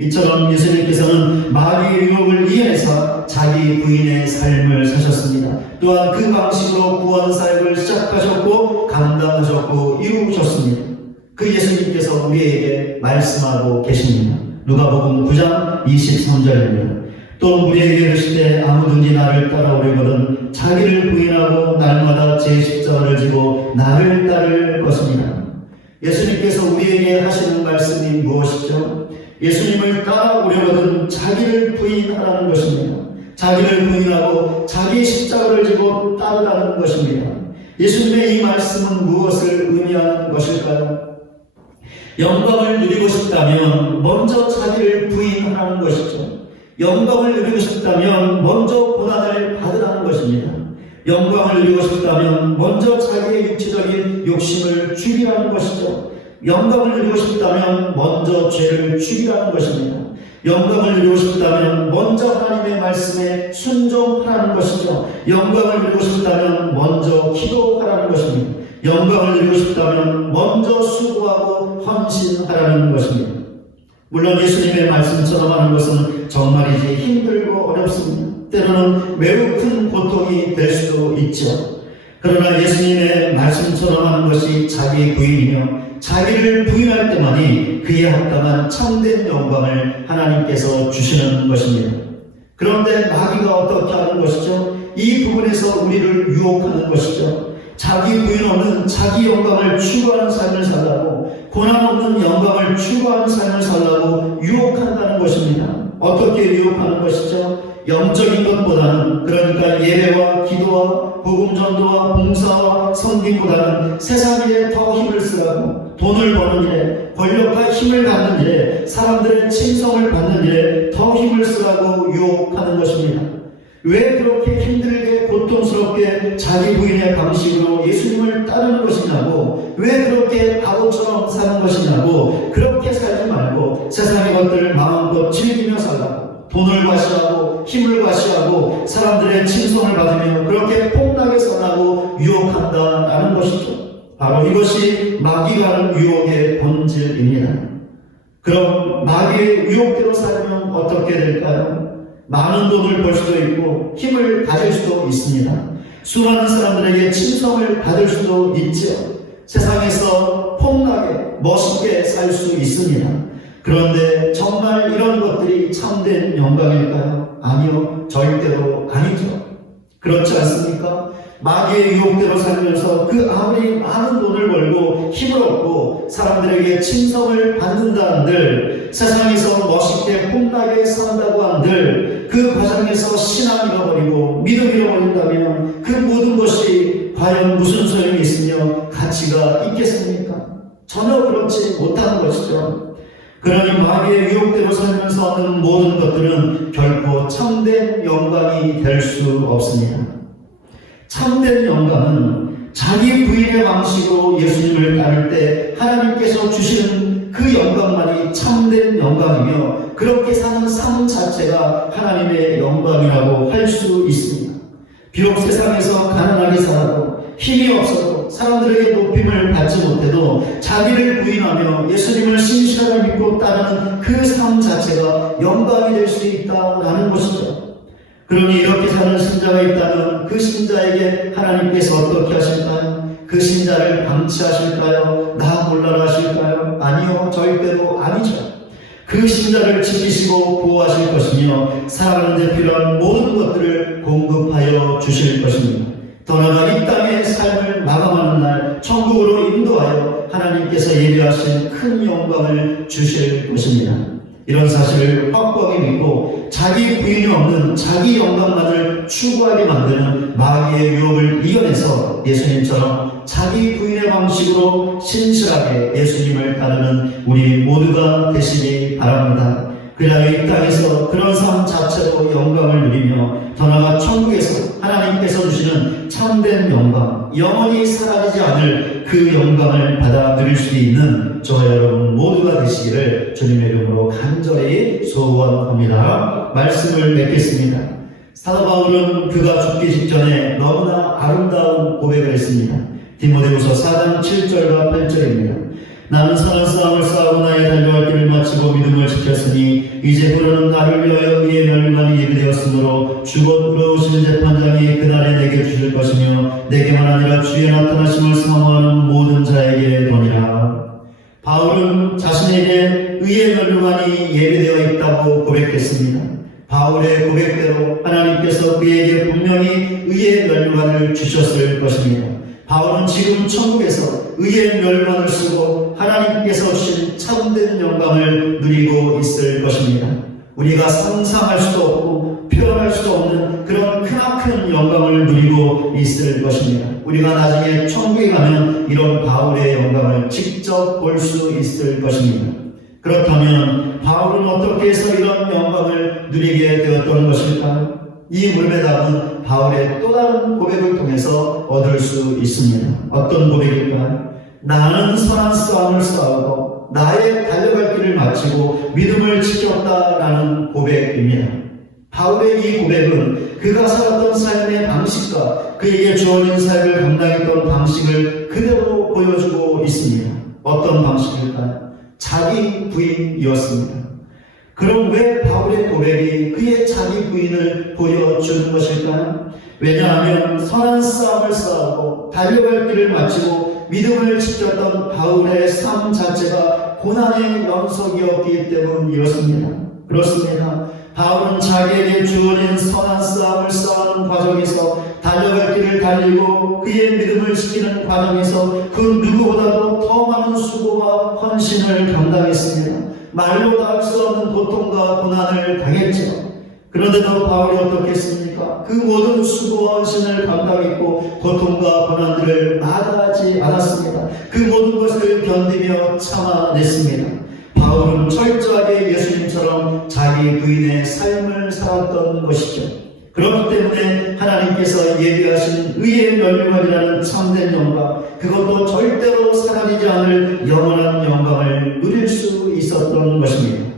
이처럼 예수님께서는 마귀의 유혹을 이해해서 자기 부인의 삶을 사셨습니다. 또한 그 방식으로 구원 사역을 시작하셨고 감당하셨고 이루셨습니다. 그 예수님께서 우리에게 말씀하고 계십니다. 누가복음 9장 23절입니다. 또 우리에게 이르시되 아무든지 나를 따라오려거든 자기를 부인하고 날마다 제 십자가를 지고 나를 따를 것입니다. 예수님께서 우리에게 하시는 말씀이 무엇이죠? 예수님을 따라오려거든 자기를 부인하라는 것입니다. 자기를 부인하고 자기 십자가를 지고 따르라는 것입니다. 예수님의 이 말씀은 무엇을 의미하는 것일까요? 영광을 누리고 싶다면 먼저 자기를 부인하라는 것이죠. 영광을 누리고 싶다면 먼저 고난을 받으라는 것입니다. 영광을 누리고 싶다면 먼저 자기의 육체적인 욕심을 죽이라는 것이죠. 영광을 누리고 싶다면 먼저 죄를 죽이라는 것입니다. 영광을 누리고 싶다면 먼저 하나님의 말씀에 순종하라는 것이죠. 영광을 누리고 싶다면 먼저 기도하라는 것입니다. 영광을 누리고 싶다면 먼저 수고하고 헌신하라는 것입니다. 물론 예수님의 말씀처럼 하는 것은 정말이지 힘들고 어렵습니다. 때로는 매우 큰 고통이 될 수도 있죠. 그러나 예수님의 말씀처럼 하는 것이 자기 부인이며 자기를 부인할 때만이 그에 합당한 참된 영광을 하나님께서 주시는 것입니다. 그런데 마귀가 어떻게 하는 것이죠? 이 부분에서 우리를 유혹하는 것이죠. 자기 부인 없는 자기 영광을 추구하는 삶을 살라고, 고난 없는 영광을 추구하는 삶을 살라고 유혹한다는 것입니다. 어떻게 유혹하는 것이죠? 영적인 것보다는, 그러니까 예배와 기도와 복음 전도와 봉사와 섬김보다는 세상 일에 더 힘을 쓰라고, 돈을 버는 일에, 권력과 힘을 갖는 일에, 사람들의 칭송을 받는 일에 더 힘을 쓰라고 유혹하는 것입니다. 왜 그렇게 힘들게 고통스럽게 자기 부인의 방식으로 예수님을 따르는 것이냐고 왜 그렇게 바보처럼 사는 것이냐고. 그렇게 살지 말고 세상의 것들을 마음껏 즐기며 살라고. 돈을 과시하고 힘을 과시하고 사람들의 칭송을 받으며 그렇게 폭락에 선하고 유혹한다라는 것이죠. 바로 이것이 마귀가 하는 유혹의 본질입니다. 그럼 마귀의 유혹대로 살면 어떻게 될까요? 많은 돈을 벌 수도 있고 힘을 가질 수도 있습니다. 수많은 사람들에게 칭송을 받을 수도 있죠. 세상에서 폭락에 멋있게 살 수 있습니다. 그런데 정말 이런 것들이 참된 영광일까요? 아니요, 절대로 아니죠. 그렇지 않습니까? 마귀의 유혹대로 살면서 그 아무리 많은 돈을 벌고 힘을 얻고 사람들에게 칭송을 받는다 한들, 세상에서 멋있게 폼나게 산다고 한들 그 과정에서 신앙 잃어버리고 믿음 잃어버린다면 그 모든 것이 과연 무슨 소용이 있으며 가치가 있겠습니까? 전혀 그렇지 못하는 것이죠. 그러니 마귀의 유혹대로 살면서 얻는 모든 것들은 결코 참된 영광이 될 수 없습니다. 참된 영광은 자기 부인의 방식으로 예수님을 따를 때 하나님께서 주시는 그 영광만이 참된 영광이며 그렇게 사는 삶 자체가 하나님의 영광이라고 할 수 있습니다. 비록 세상에서 가난하게 살아도 힘이 없어도 사람들에게 높임을 받지 못해도 자기를 부인하며 예수님을 신실하게 믿고 따르는 그 삶 자체가 영광이 될 수 있다라는 것이죠. 그러니 이렇게 사는 신자가 있다면 그 신자에게 하나님께서 어떻게 하실까요? 그 신자를 방치하실까요? 나 몰라라 하실까요? 아니요, 절대로 아니죠. 그 신자를 지키시고 보호하실 것이며 살아가는 데 필요한 모든 것들을 공급하여 주실 것입니다. 더 나아가 이 땅의 삶을 마감하는 날 천국으로 인도하여 하나님께서 예비하신 큰 영광을 주실 것입니다. 이런 사실을 확고하게 믿고 자기 부인이 없는 자기 영광만을 추구하게 만드는 마귀의 유혹을 이겨내서 예수님처럼 자기 부인의 방식으로 신실하게 예수님을 따르는 우리 모두가 되시기 바랍니다. 그리하여 이 땅에서 그런 삶 자체로 영광을 누리며 더 나아가 천국에서 하나님께서 주시는 참된 영광, 영원히 사라지지 않을 그 영광을 받아 누릴 수 있는 저와 여러분 모두가 되시기를 주님의 이름으로 간절히 소원합니다. 말씀을 맺겠습니다. 사도 바울은 그가 죽기 직전에 너무나 아름다운 고백을 했습니다. 디모데후서 4장 7절과 8절입니다. 나는 선한 싸움을 싸우고 나의 달려갈 길을 마치고 믿음을 지켰으니 이제 후로는 나를 위하여 의의 멸망이 예비되었으므로 주곧 의로우신 재판장이 그날에 내게 주실 것이며 내게만 아니라 주의 나타나심을 사모하는 모든 자에게 도니라. 바울은 자신에게 의의 멸망이 예비되어 있다고 고백했습니다. 바울의 고백대로 하나님께서 그에게 분명히 의의 멸망을 주셨을 것입니다. 바울은 지금 천국에서 의의 멸망을 쓰고 하나님께서 주신 참된 영광을 누리고 있을 것입니다. 우리가 상상할 수도 없고 표현할 수도 없는 그런 크나큰 영광을 누리고 있을 것입니다. 우리가 나중에 천국에 가면 이런 바울의 영광을 직접 볼 수 있을 것입니다. 그렇다면 바울은 어떻게 해서 이런 영광을 누리게 되었던 것일까요? 이 물음의 답은 바울의 또 다른 고백을 통해서 얻을 수 있습니다. 어떤 고백일까요? 나는 선한 싸움을 싸우고 나의 달려갈 길을 마치고 믿음을 지켰다라는 고백입니다. 바울의 이 고백은 그가 살았던 삶의 방식과 그에게 주어진 삶을 감당했던 방식을 그대로 보여주고 있습니다. 어떤 방식일까요? 자기 부인이었습니다. 그럼 왜 바울의 고백이 그의 자기 부인을 보여주는 것일까요? 왜냐하면 선한 싸움을 싸우고 달려갈 길을 마치고 믿음을 지켰던 바울의 삶 자체가 고난의 연속이었기 때문이었습니다. 그렇습니다. 바울은 자기에게 주어진 선한 싸움을 싸우는 과정에서 달려갈 길을 달리고 그의 믿음을 지키는 과정에서 그 누구보다도 더 많은 수고와 헌신을 감당했습니다. 말로 다 할 수 없는 고통과 고난을 당했죠. 그런데도 바울이 어떻게 했습니까? 그 모든 수고와 헌신을 감당했고 고통과 고난들을 마다하지 않았습니다. 그 모든 것을 견디며 참아냈습니다. 바울은 철저하게 예수님처럼 자기 부인의 삶을 살았던 것이죠. 그렇기 때문에 하나님께서 예비하신 의의 멸망이라는 참된 영광, 그것도 절대로 사라지지 않을 영원한 영광을 누릴 수 있었던 것입니다.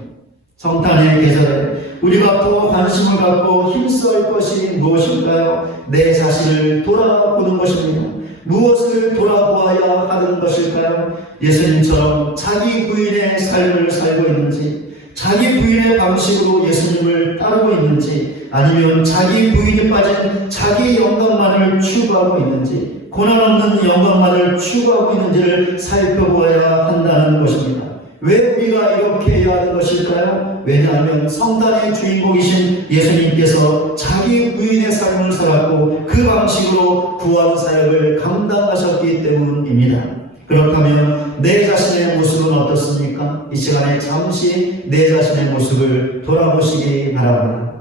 성탄의 계절에 우리가 더 관심을 갖고 힘써야 것이 무엇일까요? 내 자신을 돌아보는 것입니다. 무엇을 돌아보아야 하는 것일까요? 예수님처럼 자기 부인의 삶을 살고 있는지, 자기 부인의 방식으로 예수님을 따르고 있는지, 아니면 자기 부인이 빠진 자기 영광만을 추구하고 있는지, 고난 없는 영광만을 추구하고 있는지를 살펴보아야 한다는 것입니다. 왜 우리가 이렇게 해야 하는 것일까요? 왜냐하면 성탄의 주인공이신 예수님께서 자기 부인의 삶을 살았고 그 방식으로 구원 사역을 감당하셨기 때문입니다. 그렇다면 내 자신의 모습은 어떻습니까? 이 시간에 잠시 내 자신의 모습을 돌아보시기 바랍니다.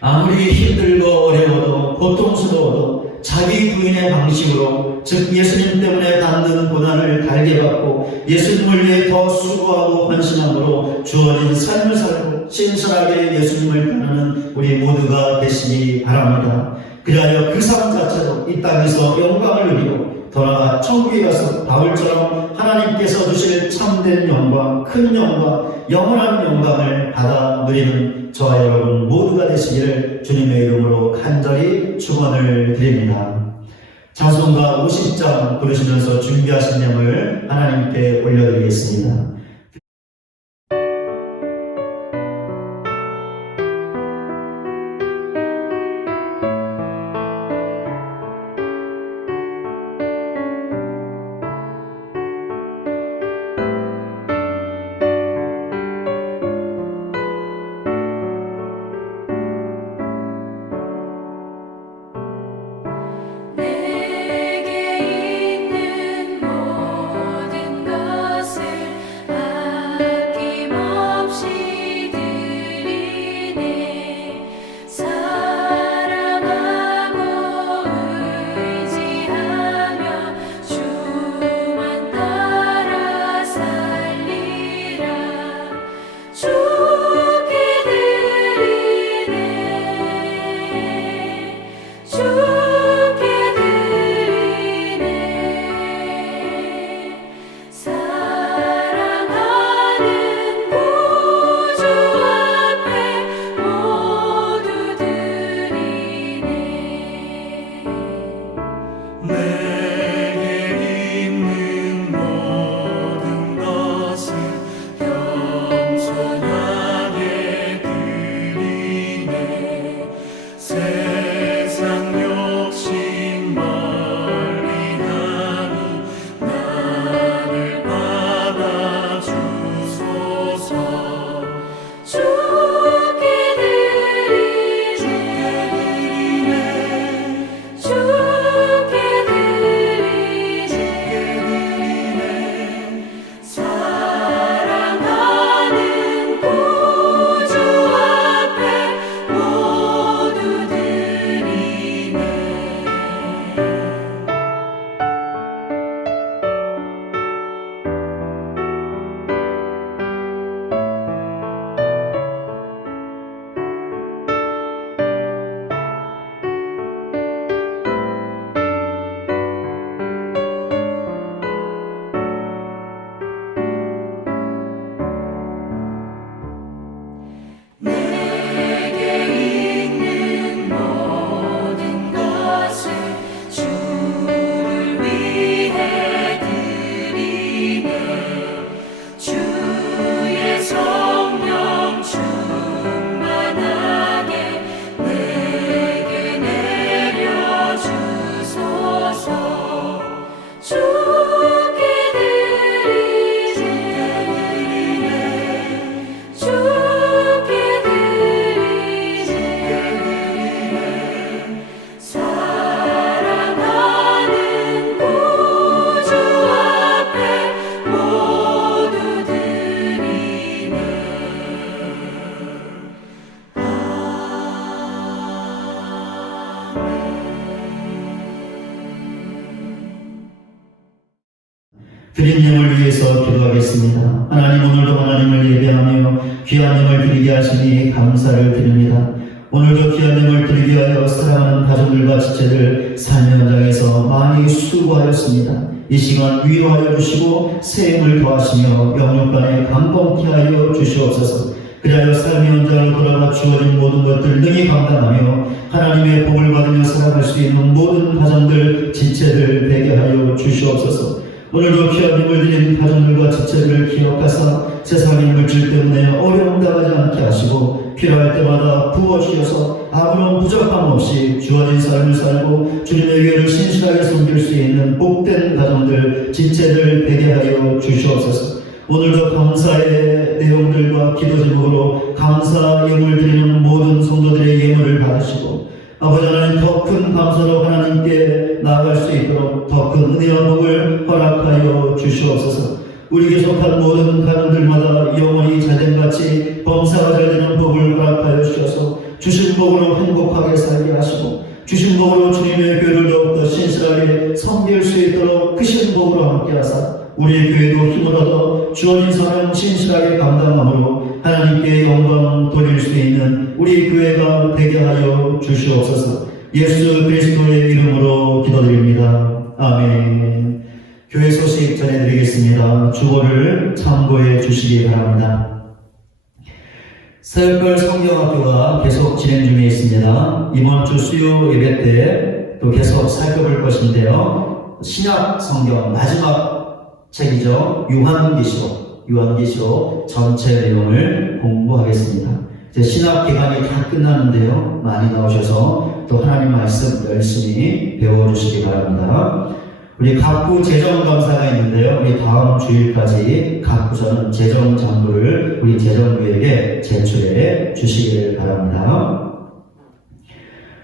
아무리 힘들고 어려워도 고통스러워도 자기 부인의 방식으로, 즉 예수님 때문에 받는 고난을 달게 받고 예수님을 위해 더 수고하고 헌신함으로 주어진 삶을 살고 신실하게 예수님을 따르는 우리 모두가 되시기 바랍니다. 그리하여 그 삶 자체로 이 땅에서 영광을 누리고 돌아가 천국에 가서 바울처럼 하나님께서 주실 참된 영광, 큰 영광, 영원한 영광을 받아 누리는 저와 여러분 모두가 되시기를 주님의 이름으로 간절히 축원을 드립니다. 찬송가 50장 부르시면서 준비하신 예물 하나님께 올려드리겠습니다. 내게 있는 모든 것을 아낌없이 드리네. 사랑하고 의지하며 주만 따라 살리라. 주께 드리네. 주께 드리네. 사랑하는 구주 앞에 모두 드리네. 내게 있는 모든 것을 겸손하게 드리네. 세상 욕심 멀리하니 나를 받아주소서. 주께 드리네. 주께 드리네. 사랑하는 구주 앞에 모두 드리네. 내게 있는 모든 것을 주를 위해 드리네. 주의 성령 충만하게 내게 내려주소서. 주께 드리네. 주께 드리네. 사랑하는 구주 앞에 모두 드리네. 주님을 위해서 기도하겠습니다. 하나님, 오늘도 하나님을 예배하며 귀한 힘을 드리게 하시니 감사를 드립니다. 오늘도 귀한 예물 드리기 위하여 사랑하는 가족들과 지체들 삶의 현장에서 많이 수고하였습니다. 이 시간 위로하여 주시고 새 힘을 더하시며 영육간에 감동케 하여 주시옵소서. 그리하여 삶의 현장으로 돌아가 주어진 모든 것들 능히 감당하며 하나님의 복을 받으며 살아갈 수 있는 모든 가정들, 지체들 되게 하여 주시옵소서. 오늘도 귀한 힘을 드린 가정들과 지체들을 기억하사 세상의 물질 때문에 어려움 당하지 않게 하시고 필요할 때마다 부어주셔서 아무런 부족함 없이 주어진 삶을 살고 주님의 교회를 신실하게 섬길 수 있는 복된 가정들, 지체들 되게 하여 주시옵소서. 오늘도 감사의 내용들과 기도 제목으로 감사 예물 드리는 모든 성도들의 예물을 받으시고 아버지 하나님 더 큰 감사로 하나님께 나아갈 수 있도록 더 큰 은혜와 복을 허락하여 주시옵소서. 우리에게 속한 모든 가정들마다 영원히 자전같이 범사가 잘 되는 복을 허락하여 주셔서 주신 복으로 행복하게 살게 하시고 주신 복으로 주님의 교회를 더욱더 신실하게 섬길 수 있도록 크신 복으로 함께 하사 우리의 교회도 힘을 얻어 주어진 사명 신실하게 감당함으로 하나님께 영광 돌릴 수 있는 우리 교회가 되게 하여 주시옵소서. 예수 그리스도의 이름으로 기도드립니다. 아멘. 교회 소식 전해드리겠습니다. 주보를 참고해 주시기 바랍니다. 사역별 성경학교가 계속 진행 중에 있습니다. 이번 주 수요 예배 때 또 계속 살펴볼 것인데요. 신약 성경 마지막 책이죠. 요한계시록 전체 내용을 공부하겠습니다. 이제 신학 기간이 다 끝나는데요. 많이 나오셔서 또 하나님 말씀 열심히 배워주시기 바랍니다. 우리 각부 재정감사가 있는데요. 우리 다음 주일까지 각부서는 재정장부를 우리 재정부에게 제출해 주시길 바랍니다.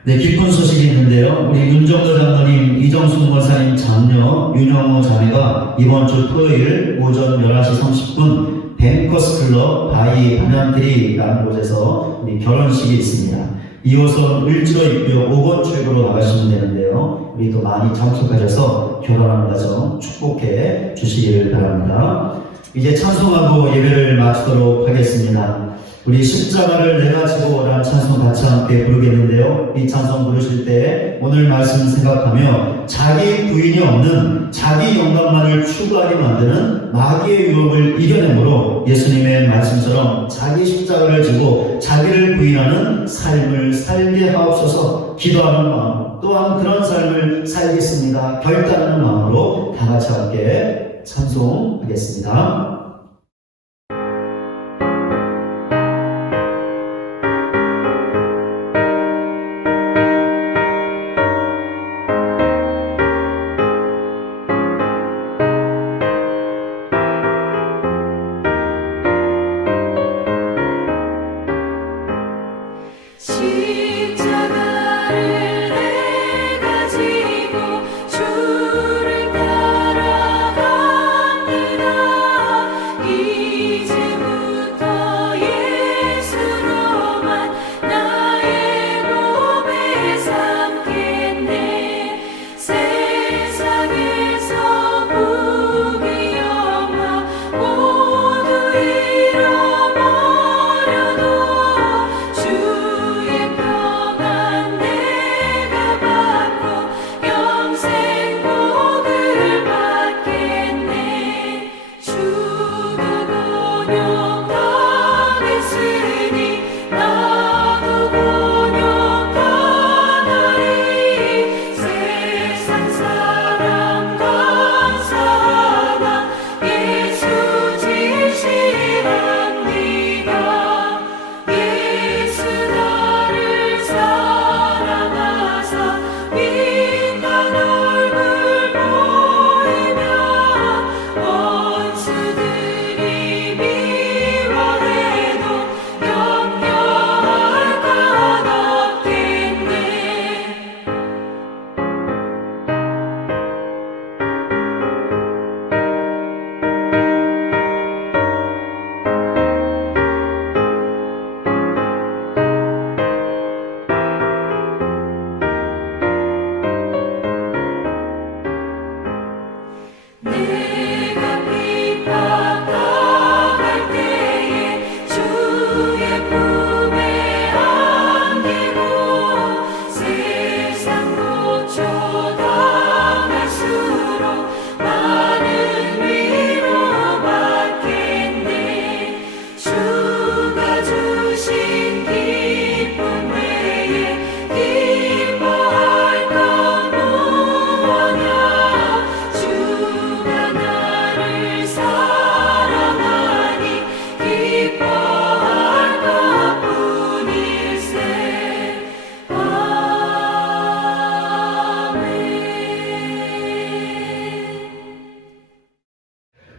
네, 기쁜 소식이 있는데요. 우리 윤정도 장로님, 이정숙 목사님 장녀 윤영호 자매가 이번 주 토요일 오전 11시 30분 뱅커스 클럽 바이 반얀트리라는 곳에서 우리 결혼식이 있습니다. 2호선 을지로 입구역 5번 출구로 나가시면 되는데요. 우리 또 많이 참석하셔서 결혼하는 과정 축복해 주시기를 바랍니다. 이제 찬송하고 예배를 마치도록 하겠습니다. 우리 십자가를 내가 지고 라는 찬송 같이 함께 부르겠는데요. 이 찬송 부르실 때 오늘 말씀 생각하며 자기 부인이 없는 자기 영광만을 추구하게 만드는 마귀의 유혹을 이겨내므로 예수님의 말씀처럼 자기 십자가를 지고 자기를 부인하는 삶을 살게 하옵소서 기도하는 마음 또한 그런 삶을 살겠습니다. 결단하는 마음으로 다 같이 함께 찬송하겠습니다. 십자가를 내가 지고 주를 따라갑니다.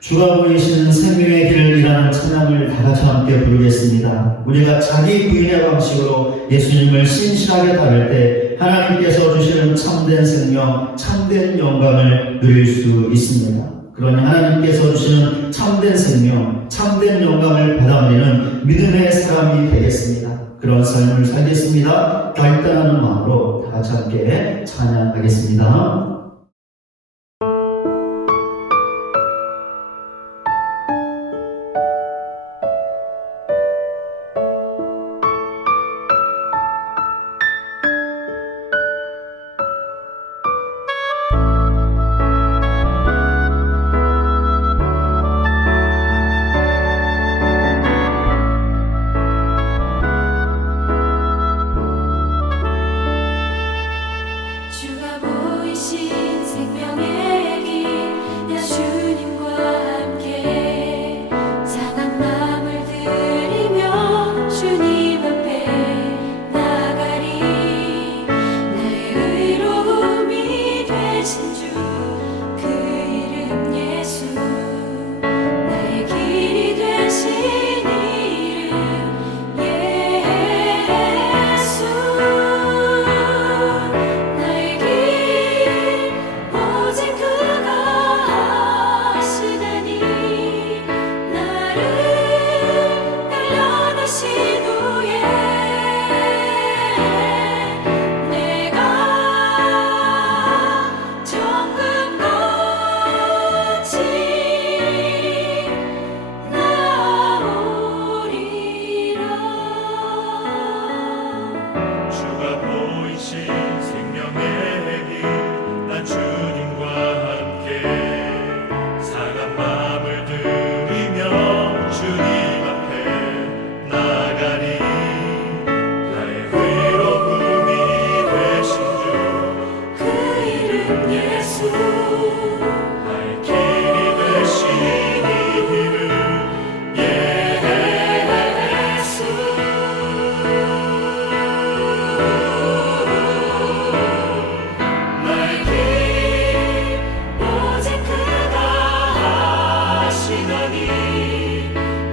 주가 보이시는 생명의 길을 이라는 찬양을 다 같이 함께 부르겠습니다. 우리가 자기 부인의 방식으로 예수님을 신실하게 따를 때 하나님께서 주시는 참된 생명, 참된 영광을 누릴 수 있습니다. 그러니 하나님께서 주시는 참된 생명, 참된 영광을 받아들이는 믿음의 사람이 되겠습니다. 그런 삶을 살겠습니다. 결단하는 마음으로 다 같이 함께 찬양하겠습니다. 주가 보이신 생명의 길, 나 주님과 함께 상한 마음을 들이며 주님 앞에 나가리. 나의 의로움이 되신 주, 그 이름 예수. 나의 길이 되신 이름 예수. 나의 길 오직 그가 하시나니. 나를 단련하신 후에 내가 정금같이 나오리라. 주가 보이신 생명의 길, 난 주님과 함께 상한 마음을 들이며 주님 앞에 나가리. 나의 의로움이 되신 주, 그 이름 예수. 나의 길이 되신 이름 예수. 나의 길 오직 그가 하시나니.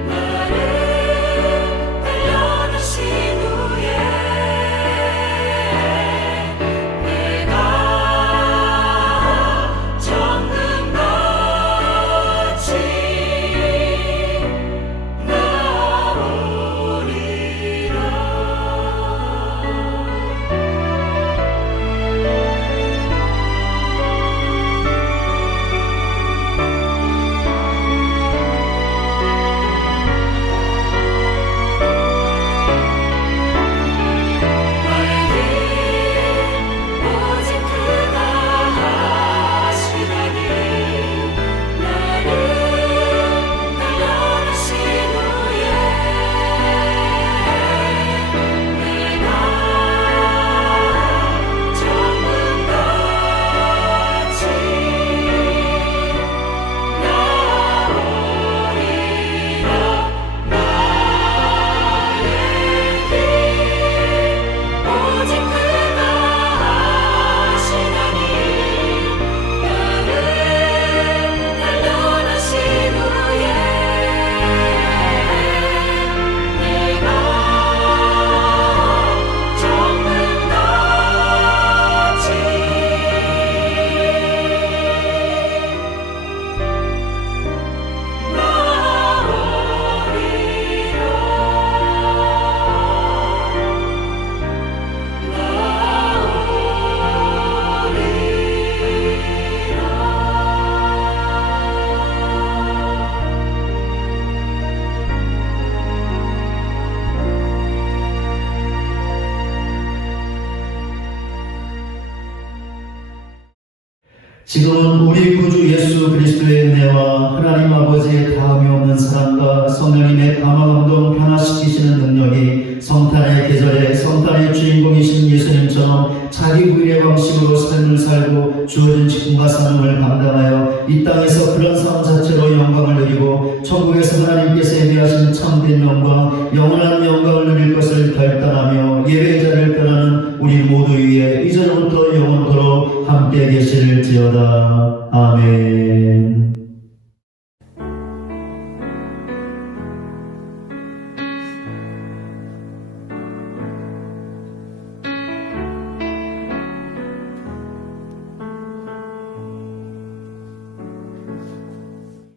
나를 단련하신 후에 내가 정금같이 지금은 우리 구주 예수 그리스도의 은혜와 하나님 아버지의 다함이 없는 사랑과 성령님의 감화감동 변화시키시는 능력이 성탄의 계절에 성탄의 주인공이신 예수님처럼 자기 부인의 방식으로 삶을 살고 주어진 직분과 사명을 감당하여 이 땅에서 그런 삶 자체로 영광을 누리고 천국에서 하나님께서 예비하신 참된 영광, 영원한 영광을 누릴 것을 결단하며 예배의 자리를 떠나는 우리 모두 위에 이제부터 영원토록 함께 계실지어다. 아멘.